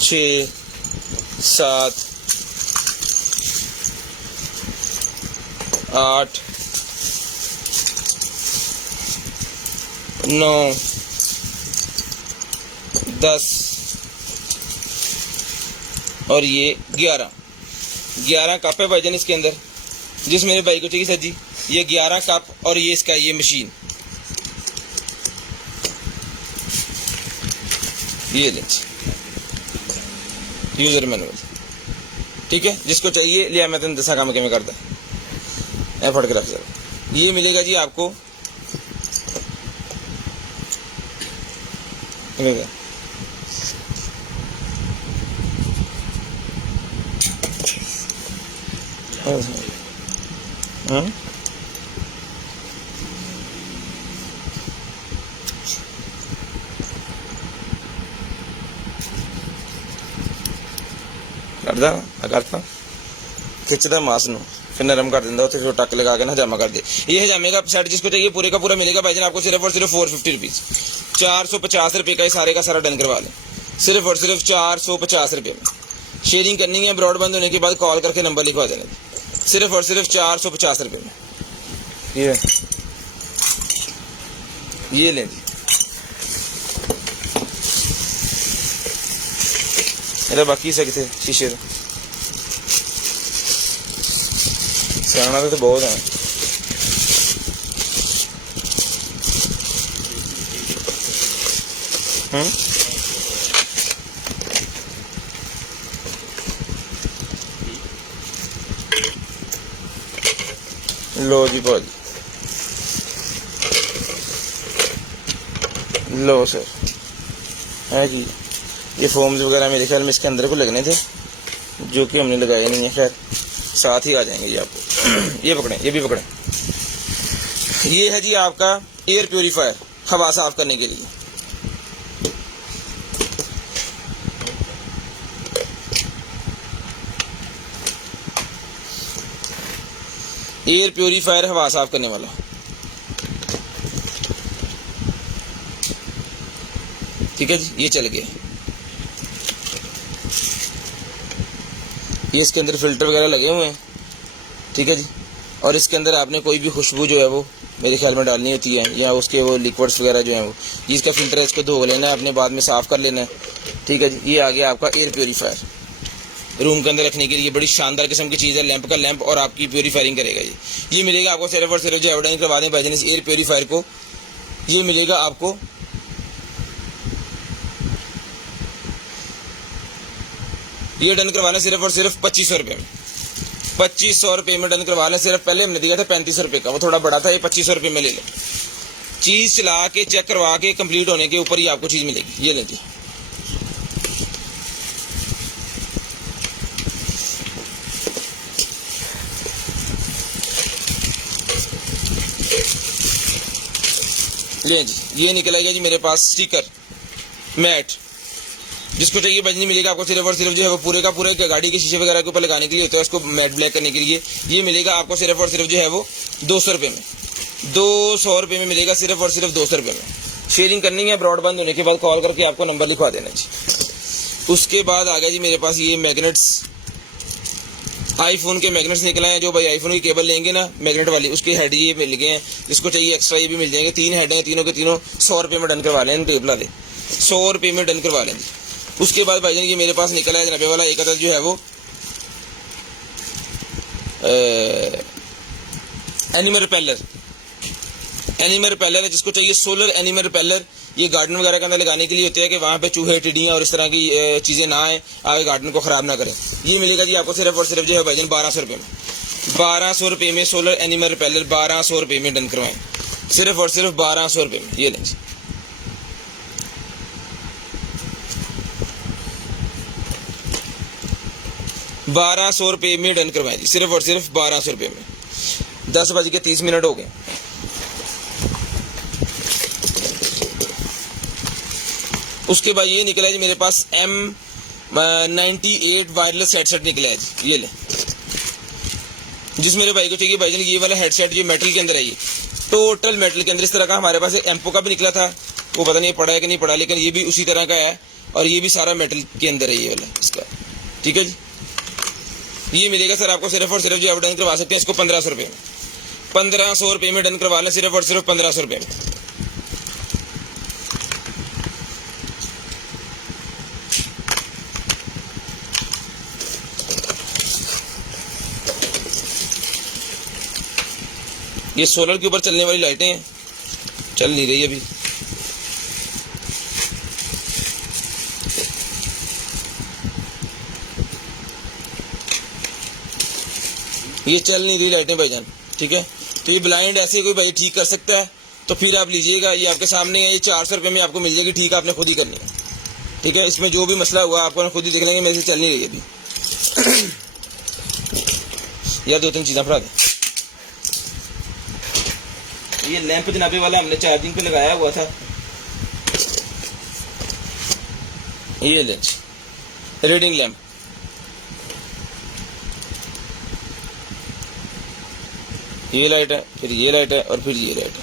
6 7 8 9 10 और ये 11 कप है भाईजान इसके अंदर। जिस मेरे भाई को चाहिए सर जी, ये 11 कप और ये इसका ये मशीन, ये लें यूजर मैनुअल। ठीक है, जिसको चाहिए लिया, मैं तेन दसा काम किमें करता है फट के रख सर। ये मिलेगा जी आपको हाँ करता खिंचता मांस नू, फिर नरम कर देंगे, उसे टक लगा के ना हजामा कर दे। ये हजामे का सेट जिसको चाहिए पूरे का पूरा मिलेगा भाईजान आपको सिर्फ और सिर्फ 450 रुपीज़। 450 रुपये का ये सारे का सारा डन करवा लें, सिर्फ और सिर्फ 450 रुपये में। शेयरिंग करनी है, ब्रॉडबैंड होने के बाद कॉल करके नंबर लिखवा देना, सिर्फ और सिर्फ 450 रुपये में। ये लें जी, मेरा बाकी से कितने शीशे सियाना तो बहुत है। लो जी भाजी, लो सर है जी। ये फॉर्म्स वगैरह मेरे ख्याल में इसके अंदर को लगने थे, जो कि हमने लगाए नहीं है, खैर साथ ही आ जाएंगे ये आपको। ये पकड़ें, ये भी पकड़ें। ये है जी आपका एयर प्योरीफायर, हवा साफ करने के लिए। एयर प्योरीफायर हवा साफ करने वाला, ठीक है जी। ये चल गया, ये इसके अंदर फिल्टर वगैरह लगे हुए हैं, ठीक है जी। और इसके अंदर आपने कोई भी खुशबू जो है वो मेरे ख्याल में डालनी होती है, या उसके वो लिक्विड्स वगैरह जो हैं वो, ये इसका फिल्टर है, इसको धो लेना है अपने, बाद में साफ़ कर लेना है, ठीक है जी। ये आ गया आपका एयर प्योरीफायर, रूम के अंदर रखने के लिए बड़ी शानदार किस्म की चीज़ है, लैंप का लैंप, और आपकी प्योरीफायरिंग करेगा ये मिलेगा आपको सिर्फ और सिर्फ जो एवरडाइन करवा दें भाईजान इस एयर प्योरीफायर को, ये मिलेगा आपको ये डन करवाना सिर्फ और सिर्फ 2500 रुपये में। 2500 रुपये में डन करवा लें। सिर्फ पहले हमने दिया था 3500 रुपये का, वो थोड़ा बड़ा था, ये 2500 रुपये में ले लें। चीज़ चला के चेक करवा के कंप्लीट होने के ऊपर ही आपको चीज़ मिलेगी। ये लें जी, लें जी। ये निकल आएगा जी मेरे पास स्टिकर मैट, जिसको चाहिए बजनी मिलेगा आपको सिर्फ और सिर्फ जो है वो पूरे का पूरे गाड़ी के शीशे वगैरह के ऊपर लगाने के लिए होता है, उसको मैट ब्लैक करने के लिए। ये मिलेगा आपको सिर्फ और सिर्फ जो है वो 200 रुपये में, 200 रुपये में मिलेगा, सिर्फ और सिर्फ 200 रुपये में। शेयरिंग करनी है, ब्रॉडबैंड होने के बाद कॉल करके आपको नंबर लिखवा देना जी। उसके बाद आ गया जी मेरे पास ये मैग्नेट्स, आईफोन के मैग्नेट्स निकले हैं। जो भाई आईफोन की केबल लेंगे ना मैग्नेट वाली, उसके हेड ये मिल गए हैं, इसको चाहिए एक्स्ट्रा ये भी मिल जाएंगे। 3 हेड हैं, तीनों के तीनों 100 रुपये में डन करवा लें, टेबल वाले 100 रुपये में डन करवा लें। उसके बाद भाईजान ये मेरे पास निकला है जनाबे वाला एक अदद जो है वो एनिमल रिपेलर, एनिमल रिपेलर है, जिसको चाहिए सोलर एनिमल रिपेलर। ये गार्डन वगैरह के अंदर लगाने के लिए होते हैं कि वहाँ पे चूहे टिड्डियाँ और इस तरह की चीज़ें ना आए, आगे गार्डन को ख़राब ना करें। ये मिलेगा जी आपको सिर्फ और सिर्फ जो है भाईजान 1200 रुपये में, 1200 रुपये में सोलर एनिमल रिपेलर 1200 रुपये में डन करवाएं, सिर्फ और सिर्फ 1200 रुपये में। ये लें 1200 रुपये में डन करवाएं जी, सिर्फ और सिर्फ 1200 रुपये में। 10:30 हो गए। उसके बाद ये निकला जी मेरे पास M98 वायरलेस हेडसेट निकला है जी। ये ले, जिस मेरे भाई को चाहिए भाईजान ये वाला हेडसेट, ये मेटल के अंदर है, ये टोटल मेटल के अंदर। इस तरह का हमारे पास एम्पो का भी निकला था, वो पता नहीं पड़ा है कि नहीं पड़ा, लेकिन ये भी उसी तरह का है और ये भी सारा मेटल के अंदर है ये वाला इसका, ठीक है जी। ये मिलेगा सर आपको सिर्फ और सिर्फ जो आप डन करवा सकते हैं इसको 1500 रुपये में, 1500 रुपये में डन करवा लें, सिर्फ और सिर्फ 1500 रुपये में। ये सोलर के ऊपर चलने वाली लाइटें हैं, चल नहीं रही अभी। ये चल नहीं रही लाइटें भाईजान, ठीक है। तो ये ब्लाइंड ऐसे कोई भाई ठीक कर सकता है तो फिर आप लीजिएगा, ये आपके सामने है, ये 400 रुपये में आपको मिल जाएगी, ठीक है। आपने खुद ही करनी है, ठीक है। इसमें जो भी मसला हुआ आपको खुद ही देख लेंगे, मेरे से चल नहीं रही अभी। यार 2-3 चीज़ें फड़ा दें। ये लैंप जनाबे वाला हमने चार्जिंग पे लगाया हुआ था, ये लेंस रीडिंग लैंप, ये लाइट है, फिर ये लाइट है और फिर ये लाइट है,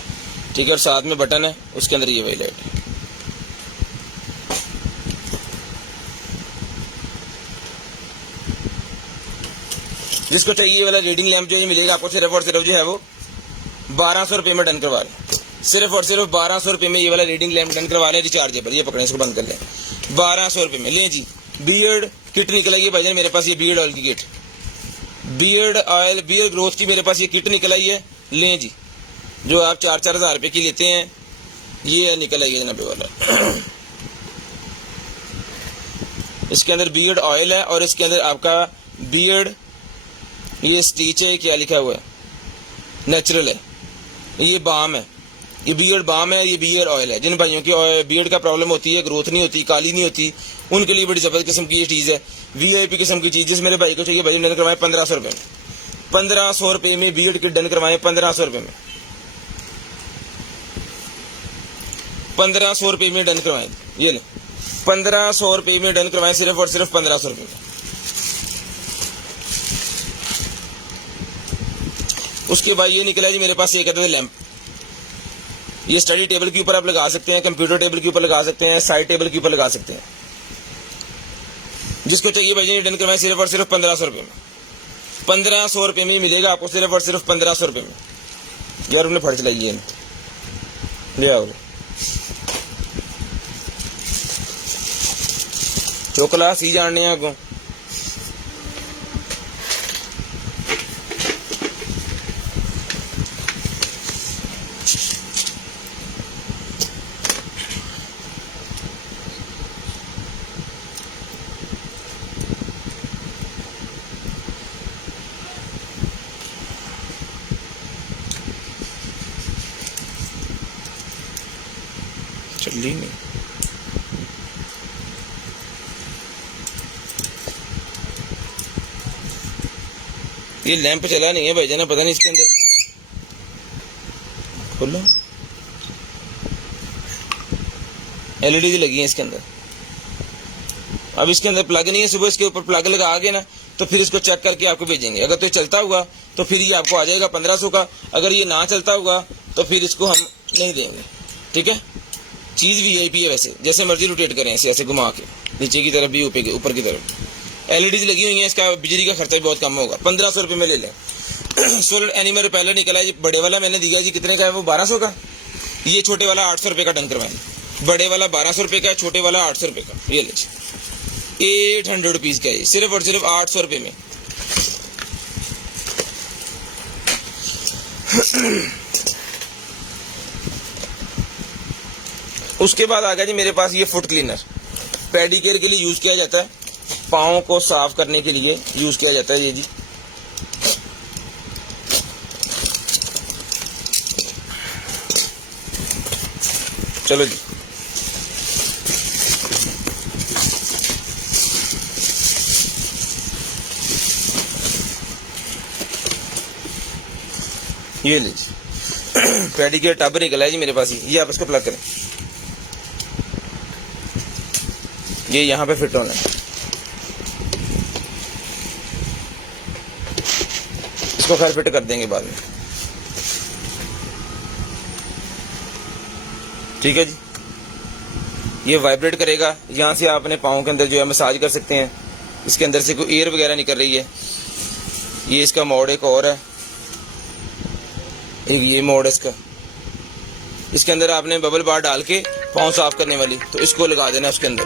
ठीक है। और साथ में बटन है, उसके अंदर ये वही लाइट है। जिसको चाहिए वाला रीडिंग लैंप जो है मिलेगा आपको सिर्फ और सिर्फ जो है वो 1200 रुपये में डन करवा लें। सिर्फ और सिर्फ 1200 रुपये में ये वाला रीडिंग लैंप डन करवा लें, रिचार्जेबल। ये पकड़ें, इसको बंद कर लें। 1200 रुपये में लें जी। बियर्ड किट निकल आई है भाईजान मेरे पास, ये बियर्ड ऑयल की kit, beard oil beard growth की मेरे पास ये किट निकल आई है। लें जी, जो आप 4-4 हज़ार रुपये की लेते हैं, ये निकल आई है जनाबे वाला। इसके अंदर बियर्ड ऑयल है और इसके अंदर आपका बियर्ड ये स्टीच है, क्या लिखा हुआ है, नेचुरल है, ये बाम है, ये बियर्ड बाम है, ये बियर्ड ऑयल है। जिन भाइयों की बियर्ड का प्रॉब्लम होती है, ग्रोथ नहीं होती, काली नहीं होती, उनके लिए बड़ी जबरदस्त किस्म की ये चीज़ है, VIP किस्म की चीज़। जिस मेरे भाई को चाहिए भाई डन करवाएं 1500 रुपये में। 1500 रुपये में बियर्ड किट डन करवाएं, 1500 रुपये में, 1500 रुपये में डन करवाएं। ये ले 1500 रुपये में डन करवाएं, सिर्फ और सिर्फ 1500 रुपये में। उसके बाद ये निकला जी मेरे पास, ये कहते थे लैंप। ये स्टडी टेबल के ऊपर आप लगा सकते हैं, कंप्यूटर टेबल के ऊपर लगा सकते हैं, साइड टेबल के ऊपर लगा सकते हैं। जिसको चाहिए भाई जी डन करवाएं, सिर्फ और सिर्फ 1500 रुपये में। 1500 रुपये में मिलेगा आपको, सिर्फ और सिर्फ 1500 रुपये में। यार उन्हें फट चलाइए, ले आओ चोकला सी जानने आगो। चली नहीं, ये लैंप चला नहीं है भाईजान, पता नहीं इसके अंदर खोलो, LED लगी है इसके अंदर। अब इसके अंदर प्लग नहीं है, सुबह इसके ऊपर प्लग लगा आगे ना, तो फिर इसको चेक करके आपको भेजेंगे। अगर तो ये चलता हुआ तो फिर ये आपको आ जाएगा 1500 का, अगर ये ना चलता हुआ तो फिर इसको हम नहीं देंगे। ठीक है, चीज़ VIP है वैसे, जैसे मर्जी रोटेट करें, ऐसे ऐसे घुमा के नीचे की तरफ भी ऊपर की तरफ। LEDs लगी हुई हैं, इसका बिजली का खर्चा भी बहुत कम होगा। 1500 रुपये में ले लें। सोलर एनिमल रिपेलर निकला है, बड़े वाला मैंने दिया जी, कितने का है वो, 1200 का। ये छोटे वाला 800 रुपये का डन करवाएं। बड़े वाला 1200 रुपये का है, छोटे वाला 800 रुपये का। ये लीजिए, 800 रुपीज़ का है, सिर्फ और सिर्फ 800 रुपये में। उसके बाद आ गया जी मेरे पास ये फुट क्लीनर, पेडिकेयर के लिए यूज़ किया जाता है, पाँव को साफ करने के लिए यूज़ किया जाता है ये जी। चलो जी, ये लीजिए पेडिकेयर टब निकला है जी मेरे पास, ये आप इसको प्लग करें, ये यहाँ पे फिट होना है। इसको खैर फिट कर देंगे बाद में। ठीक है जी, ये वाइब्रेट करेगा, यहाँ से आप अपने पाँव के अंदर जो है मसाज कर सकते हैं। इसके अंदर से कोई एयर वगैरह निकल रही है, ये इसका मोड एक और है, एक ये मोड है इसका। इसके अंदर आपने बबल बार डाल के पाँव साफ करने वाली, तो इसको लगा देना उसके अंदर।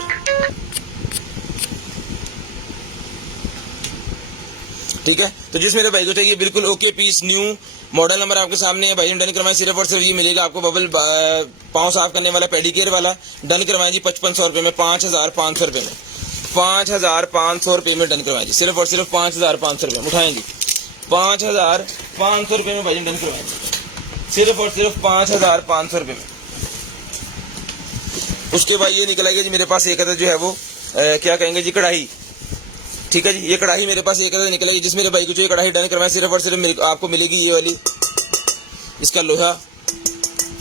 ठीक है, तो जिस मेरे भाई को चाहिए बिल्कुल okay piece new model number आपके सामने है भाई, डन करवाएं, सिर्फ और सिर्फ ये मिलेगा आपको बबल पाँव साफ करने वाला पेडिकेयर वाला। डन करवाएं जी 5500 रुपये में, 5500 रुपये में, 5500 रुपये में डन करवाएं जी, सिर्फ और सिर्फ 5500 रुपये में। उठाएं जी, 5500 रुपये में भाई डन करवाएं, सिर्फ और सिर्फ 5500 रुपये में। उसके बाद ये निकल आएगा जी मेरे पास एक अदर जो है वो क्या कहेंगे जी, कढ़ाई। ठीक है जी, ये कढ़ाई मेरे पास एक अदर निकला है, जिस मेरे भाई को जो ये कढ़ाई डन करवाएं, सिर्फ और सिर्फ आपको मिलेगी ये वाली। इसका लोहा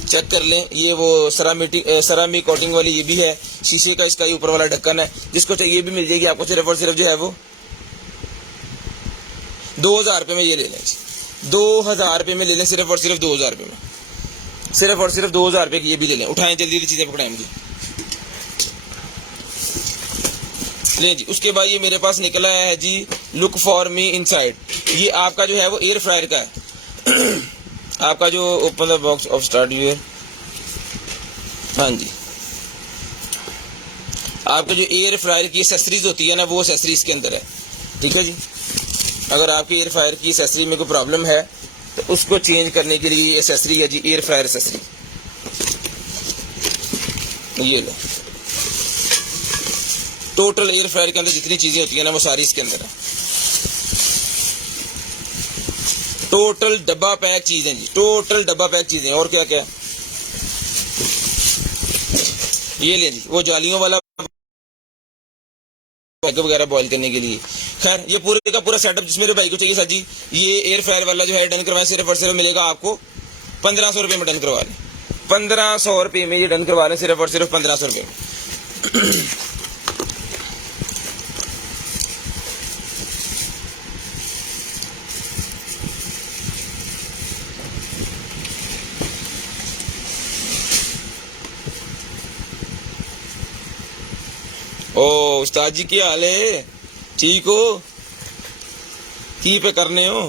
चेक कर लें, ये वो सरामिक कोटिंग वाली ये भी है, शीशे का इसका ये ऊपर वाला ढक्कन है। जिसको चाहिए भी मिल जाएगी आपको, सिर्फ और सिर्फ जो है वो 2000 रुपये में ये ले लें, 2000 रुपये में ले लें, सिर्फ और सिर्फ 2000 रुपये में, सिर्फ और सिर्फ 2000 रुपये की ये भी ले लें। उठाएं जल्दी जल्दी चीज़ें पकड़ाएं मुझे। ले जी। उसके बाद ये मेरे पास निकला है जी लुक फॉर मी इनसाइड। ये आपका जो है वो एयर फ्रायर का है। आपका जो open the box of start viewer, हाँ जी, आपके जो एयर फ्रायर की एसेसरीज होती है ना, वो एसेसरीज के अंदर है। ठीक है जी। अगर आपके एयर फ्रायर की एसेसरी में कोई प्रॉब्लम है तो उसको चेंज करने के लिए एसेसरी है जी, एयर फ्रायर एसेसरी। ये लो, टोटल एयर फ्रायर के अंदर जितनी चीजें होती है ना, वो सारी इसके अंदर है। टोटल डब्बा पैक चीजें जी, टोटल डब्बा पैक चीजें। और क्या क्या, ये ले जी, वो जालियों वाला वगैरह बॉईल करने के लिए। खैर, ये पूरे का पूरा सेटअप जिस मेरे भाई को चाहिए सर जी, ये एयर फ्रायर वाला जो है डन करवाए, सिर्फ और सिर्फ मिलेगा आपको 1500 रुपये में। डन करवा लें 1500 रुपये में, ये डन करवा लें सिर्फ और सिर्फ 1500 रुपये में। ओ उस्ताद जी क्या हाल है, ठीक हो, की पे करने हो।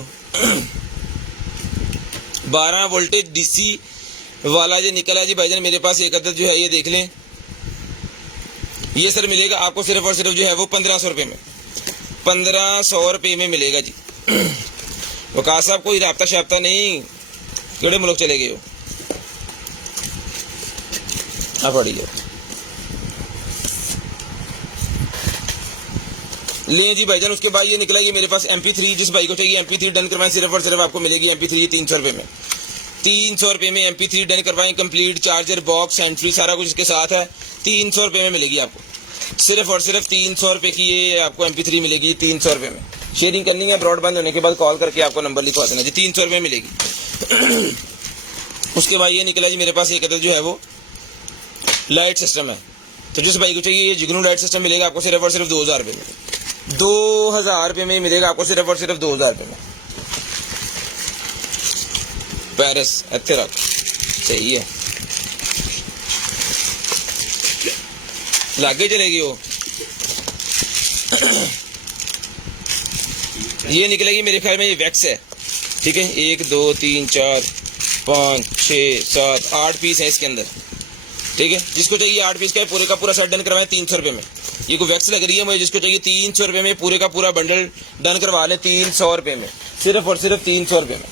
12 वोल्टेज डीसी वाला जो निकला जी भाईजान मेरे पास एक अदद जो है, ये देख लें। ये सर मिलेगा आपको सिर्फ और सिर्फ जो है वो 1500 रुपये में। 1500 रुपये में मिलेगा जी। वकास साहब कोई राब्ता शाब्ता नहीं, केड़े मुल्क चले गए हो, आप पढ़ी जाओ। ले जी भाईजान। उसके बाद ये निकला ये मेरे पास MP3, जिस भाई को चाहिए MP3 डन करवाएं, सिर्फ और सिर्फ आपको मिलेगी MP3 300 रुपये में। 300 रुपये में MP3 डन करवाएं, complete charger box hand free सारा कुछ इसके साथ है। 300 रुपये में मिलेगी आपको, सिर्फ और सिर्फ 300 रुपये की ये आपको MP3 मिलेगी 300 रुपये में। शेयरिंग करनी है, ब्रॉडबैंड होने के बाद कॉल करके आपको नंबर लिखवा देना जी, 300 रुपये में मिलेगी। उसके बाद ये निकला जी मेरे पास एक जो है वो लाइट सिस्टम है, तो जिस भाई को चाहिए ये जिग्नू लाइट सिस्टम मिलेगा आपको सिर्फ और सिर्फ 2000 रुपये में। 2000 रुपये में मिलेगा आपको सिर्फ और सिर्फ 2000 रुपये में। पेरिस इतने रख, सही है, लागे चलेगी वो। ये निकलेगी मेरे ख्याल में ये वैक्स है। ठीक है, 1 2 3 4 5 6 7 8 पीस है इसके अंदर। ठीक है, जिसको चाहिए 8 पीस का पूरे का पूरा सेट डन करवाएं 300 रुपये में। ये कोई वैक्स लग रही है मुझे, जिसको चाहिए 300 रुपये में पूरे का पूरा बंडल डन करवा लें 300 रुपये में, सिर्फ और सिर्फ 300 रुपये में।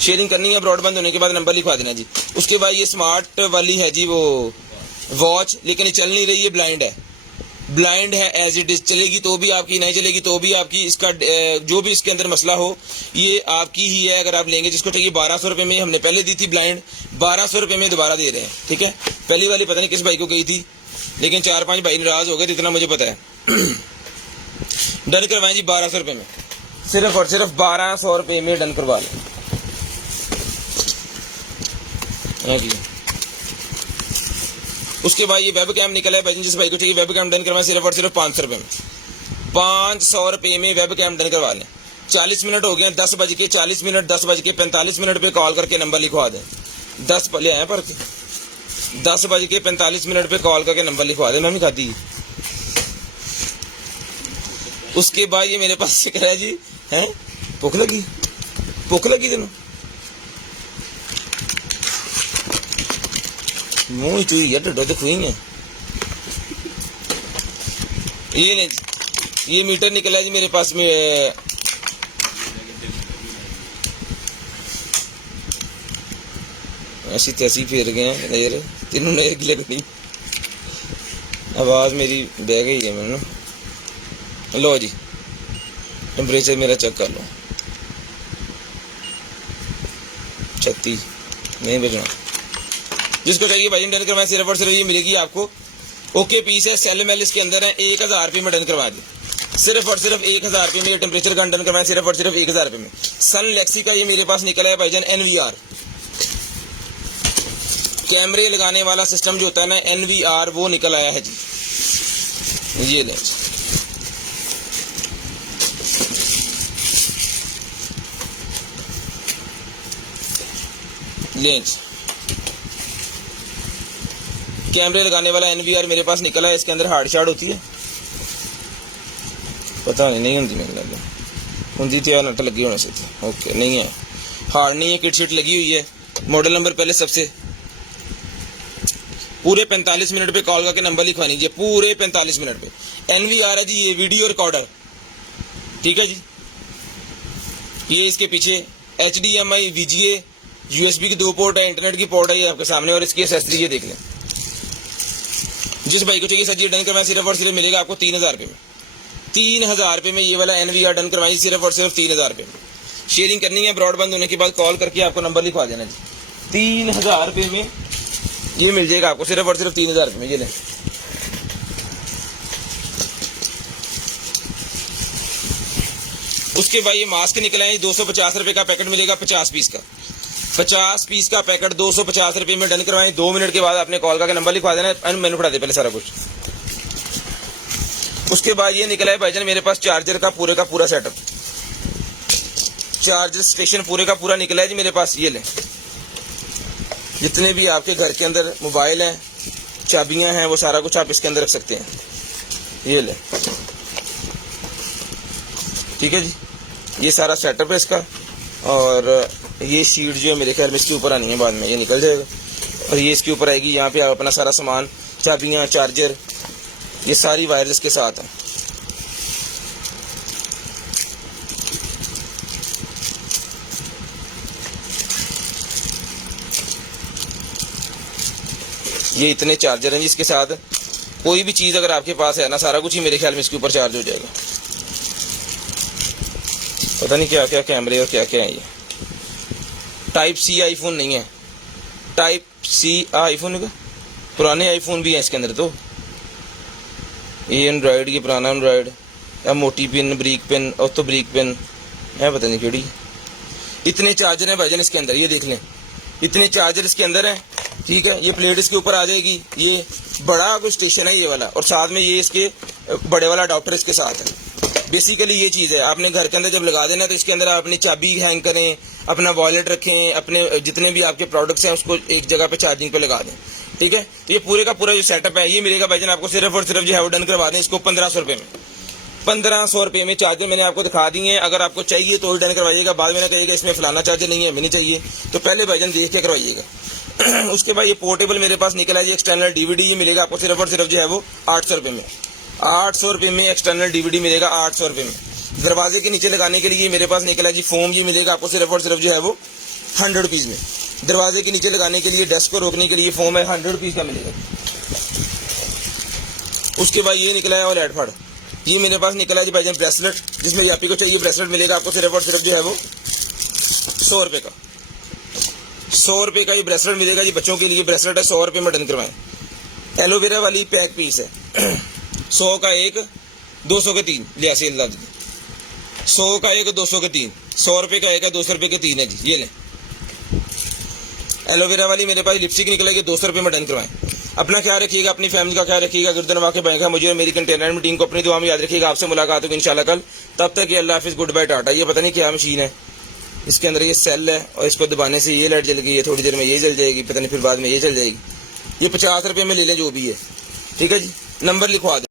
शेयरिंग करनी है, ब्रॉडबैंड होने के बाद नंबर लिखवा देना जी। उसके बाद ये स्मार्ट वाली है जी वो वॉच, लेकिन ये चल नहीं रही है, ब्लाइंड है। ब्लाइंड है एज इट इज, चलेगी तो भी आपकी, नहीं चलेगी तो भी आपकी। इसका जो भी इसके अंदर मसला हो ये आपकी ही है अगर आप लेंगे। जिसको चाहिए 1200 रुपये में, हमने पहले दी थी ब्लाइंड, 1200 रुपये में दोबारा दे रहे हैं। ठीक है, पहली वाली पता नहीं किस भाई को गई थी, लेकिन 4-5 भाई नाराज हो गए थे, इतना मुझे पता है। डन करवाएं जी 1200 रुपये में, सिर्फ और सिर्फ 1200 रुपये में डन करवा लें। उसके बाद ये वेब कैम निकला है भाई, जिस भाई को चाहिए वेब कैम डन करवाएं सिर्फ और सिर्फ 500 रुपये में। 500 रुपये में वेब कैम डन करवा लें। 40 मिनट हो गए, 10:40 मिनट 10:45 पे कॉल करके नंबर लिखवा दें। 10 पहले आए पर 10:45 पे कॉल करके नंबर लिखवा दें। मैं भी खाती। उसके बाद ये मेरे पास कह रहा है जी, हैं भूख लगी तेन मुँह चुई है, ढिड्डो तो खुई है। ये नहीं, ये मीटर निकला जी मेरे पास में, ऐसी तैसी फेर गए हैं तीनों ने एक लगनी। आवाज मेरी बह गई है मैंने। लो जी, टेम्परेचर मेरा चेक कर लो, 36 नहीं बजना। जिसको चाहिए भाई डन करवाएं, सिर्फ और सिर्फ ये मिलेगी आपको। ओके पीस है, सेल मेल इसके अंदर है, 1000 रुपये में डन करवा दी, सिर्फ और सिर्फ 1000 रुपये में। ये टेम्परेचर गन डन करवाएं सिर्फ और सिर्फ 1000 रुपये में। सन लेक्सी का ये मेरे पास निकला है भाईजान NVR, कैमरे लगाने वाला सिस्टम जो होता है ना NVR, वो निकल आया है जी। ये ले लेंस, कैमरे लगाने वाला NVR मेरे पास निकला है। इसके अंदर हार्ड शार्ड होती है, पता नहीं होंगी मेरे लगे होंगी तो यार नट लगी होने से थी। ओके नहीं है, हार्ड नहीं है, किट शीट लगी हुई है। मॉडल नंबर पहले सबसे पूरे 45 मिनट पे कॉल करके नंबर लिखवा लीजिए, पूरे 45 मिनट पे। NVR है जी ये वीडियो रिकॉर्डर, ठीक है जी। ये इसके पीछे HDMI VGA USB की 2 पोर्ट है, इंटरनेट की पोर्ट है ये आपके सामने, और इसकी एसेसरी ये देख लें। जिस भाई को चाहिए सर ये डन करवाएं, सिर्फ और सिर्फ मिलेगा आपको 3000 रुपये में। 3000 रुपये में ये वाला NVR डन करवाई, सिर्फ और सिर्फ 3000 रुपये में। शेयरिंग करनी है, ब्रॉडबैंड होने के बाद कॉल करके आपको नंबर लिखवा देना जी। 3000 रुपये में ये मिल जाएगा आपको, सिर्फ और सिर्फ 3000 रुपये में। ये लें, उसके बाद ये मास्क निकला है 250 रुपये का पैकेट मिलेगा, 50 पीस का। 50 पीस का पैकेट 250 रुपये में डन करवाएं। 2 मिनट के बाद आपने कॉल करके नंबर लिखवा देना। मैंने पढ़ा दे पहले सारा कुछ। उसके बाद ये निकला है भाईजान मेरे पास चार्जर का पूरा सेटअप, चार्जर स्टेशन पूरे का पूरा निकला है जी मेरे पास। ये लें, जितने भी आपके घर के अंदर मोबाइल हैं, चाबियां हैं, वो सारा कुछ आप इसके अंदर रख सकते हैं। ये लें, ठीक है जी। ये सारा सेटअप है इसका, और ये शीट जो है मेरे ख्याल में इसके ऊपर आनी है, बाद में ये निकल जाएगा। और ये इसके ऊपर आएगी, यहाँ पे आप अपना सारा सामान, चाबियाँ, चार्जर, ये सारी वायर्स इसके साथ हैं। ये इतने चार्जर हैं जिसके साथ कोई भी चीज़ अगर आपके पास है ना, सारा कुछ ही मेरे ख्याल में इसके ऊपर चार्ज हो जाएगा। पता नहीं क्या क्या कैमरे और क्या क्या है। ये टाइप C आईफोन नहीं है, टाइप C आईफोन का पुराने आईफोन भी हैं इसके अंदर। तो ये एंड्रॉयड, ये पुराना एंड्रॉयड, या मोटी पिन, ब्रीक पिन, और तो ब्रीक पिन है, पता नहीं केड़ी। इतने चार्जर हैं भाईजान इसके अंदर, ये देख लें, इतने चार्जर इसके अंदर हैं, ठीक है। ये प्लेट इसके ऊपर आ जाएगी। ये बड़ा कोई स्टेशन है ये वाला, और साथ में ये इसके बड़े वाला अडॉप्टर इसके साथ है। बेसिकली ये चीज़ है, आपने घर के अंदर जब लगा देना तो इसके अंदर आप अपनी चाबी हैंग करें, अपना वॉलेट रखें, अपने जितने भी आपके प्रोडक्ट्स हैं उसको एक जगह पे चार्जिंग पे लगा दें, ठीक है। तो ये पूरे का पूरा जो सेटअप है ये मिलेगा भाईजान आपको सिर्फ और सिर्फ जो है वो डन करवा दें इसको 1500 रुपये में। 1500 रुपये में चार्जर मैंने आपको दिखा दी है। अगर आपको चाहिए तो डन करवाइएगा, बाद में ना कहिएगा इसमें फलाना चार्जर नहीं है, हमें नहीं चाहिए, तो पहले भाईजान देख के करवाइएगा। उसके बाद ये पोर्टेबल मेरे पास निकला है जी एक्सटर्नल DVD, ये मिलेगा आपको सिर्फ और सिर्फ जो है वो 800 रुपये में। 800 रुपये में एक्सटर्नल DVD मिलेगा, 800 रुपये में। दरवाजे के नीचे लगाने के लिए मेरे पास निकला जी फोम, ये मिलेगा आपको सिर्फ और सिर्फ जो है वो 100 रुपीज़ में। दरवाजे के नीचे लगाने के लिए, डेस्क को रोकने के लिए फोम है, 100 रुपीज़ का मिलेगा। उसके बाद ये निकला है और हेडफोन, ये मेरे पास निकला है जी भाईजान ब्रेसलेट, जिसमें आपी को चाहिए ब्रेसलेट मिलेगा आपको सिर्फ और सिर्फ जो है वो 100 रुपये का। 100 रुपये का ये ब्रेसलेट मिलेगा जी, बच्चों के लिए ब्रेसलेट है, 100 रुपये में डन करवाएं। एलोवेरा वाली पैक पीस है, 100 का एक, 200 के 3 लिया सेल ला दी। 100 का एक, 200 के 3, 100 रुपये का एक है, 200 रुपये के 3 है जी। ये लें, एलोवेरा वाली मेरे पास लिपस्टिक निकलेगी, 200 रुपये में डन करवाएं। अपना ख्याल रखिएगा, अपनी फैमिली का ख्याल रखिएगा। गुरुद्वारा के बैंक है मुझे और मेरी कंटेनर टीम को अपनी दुआ में याद रखिएगा। आपसे मुलाकात होगी इंशाल्लाह कल, तब तक ये अल्लाह हाफिज़, गुड बाय, टाटा। ये पता नहीं क्या मशीन है, इसके अंदर ये सेल है, और इसको दबाने से ये लाइट जल गई है, थोड़ी देर में ये जल जाएगी, पता नहीं फिर बाद में ये जल जाएगी। ये 50 रुपये में ले लें जो भी है, ठीक है जी। नंबर लिखवा दें।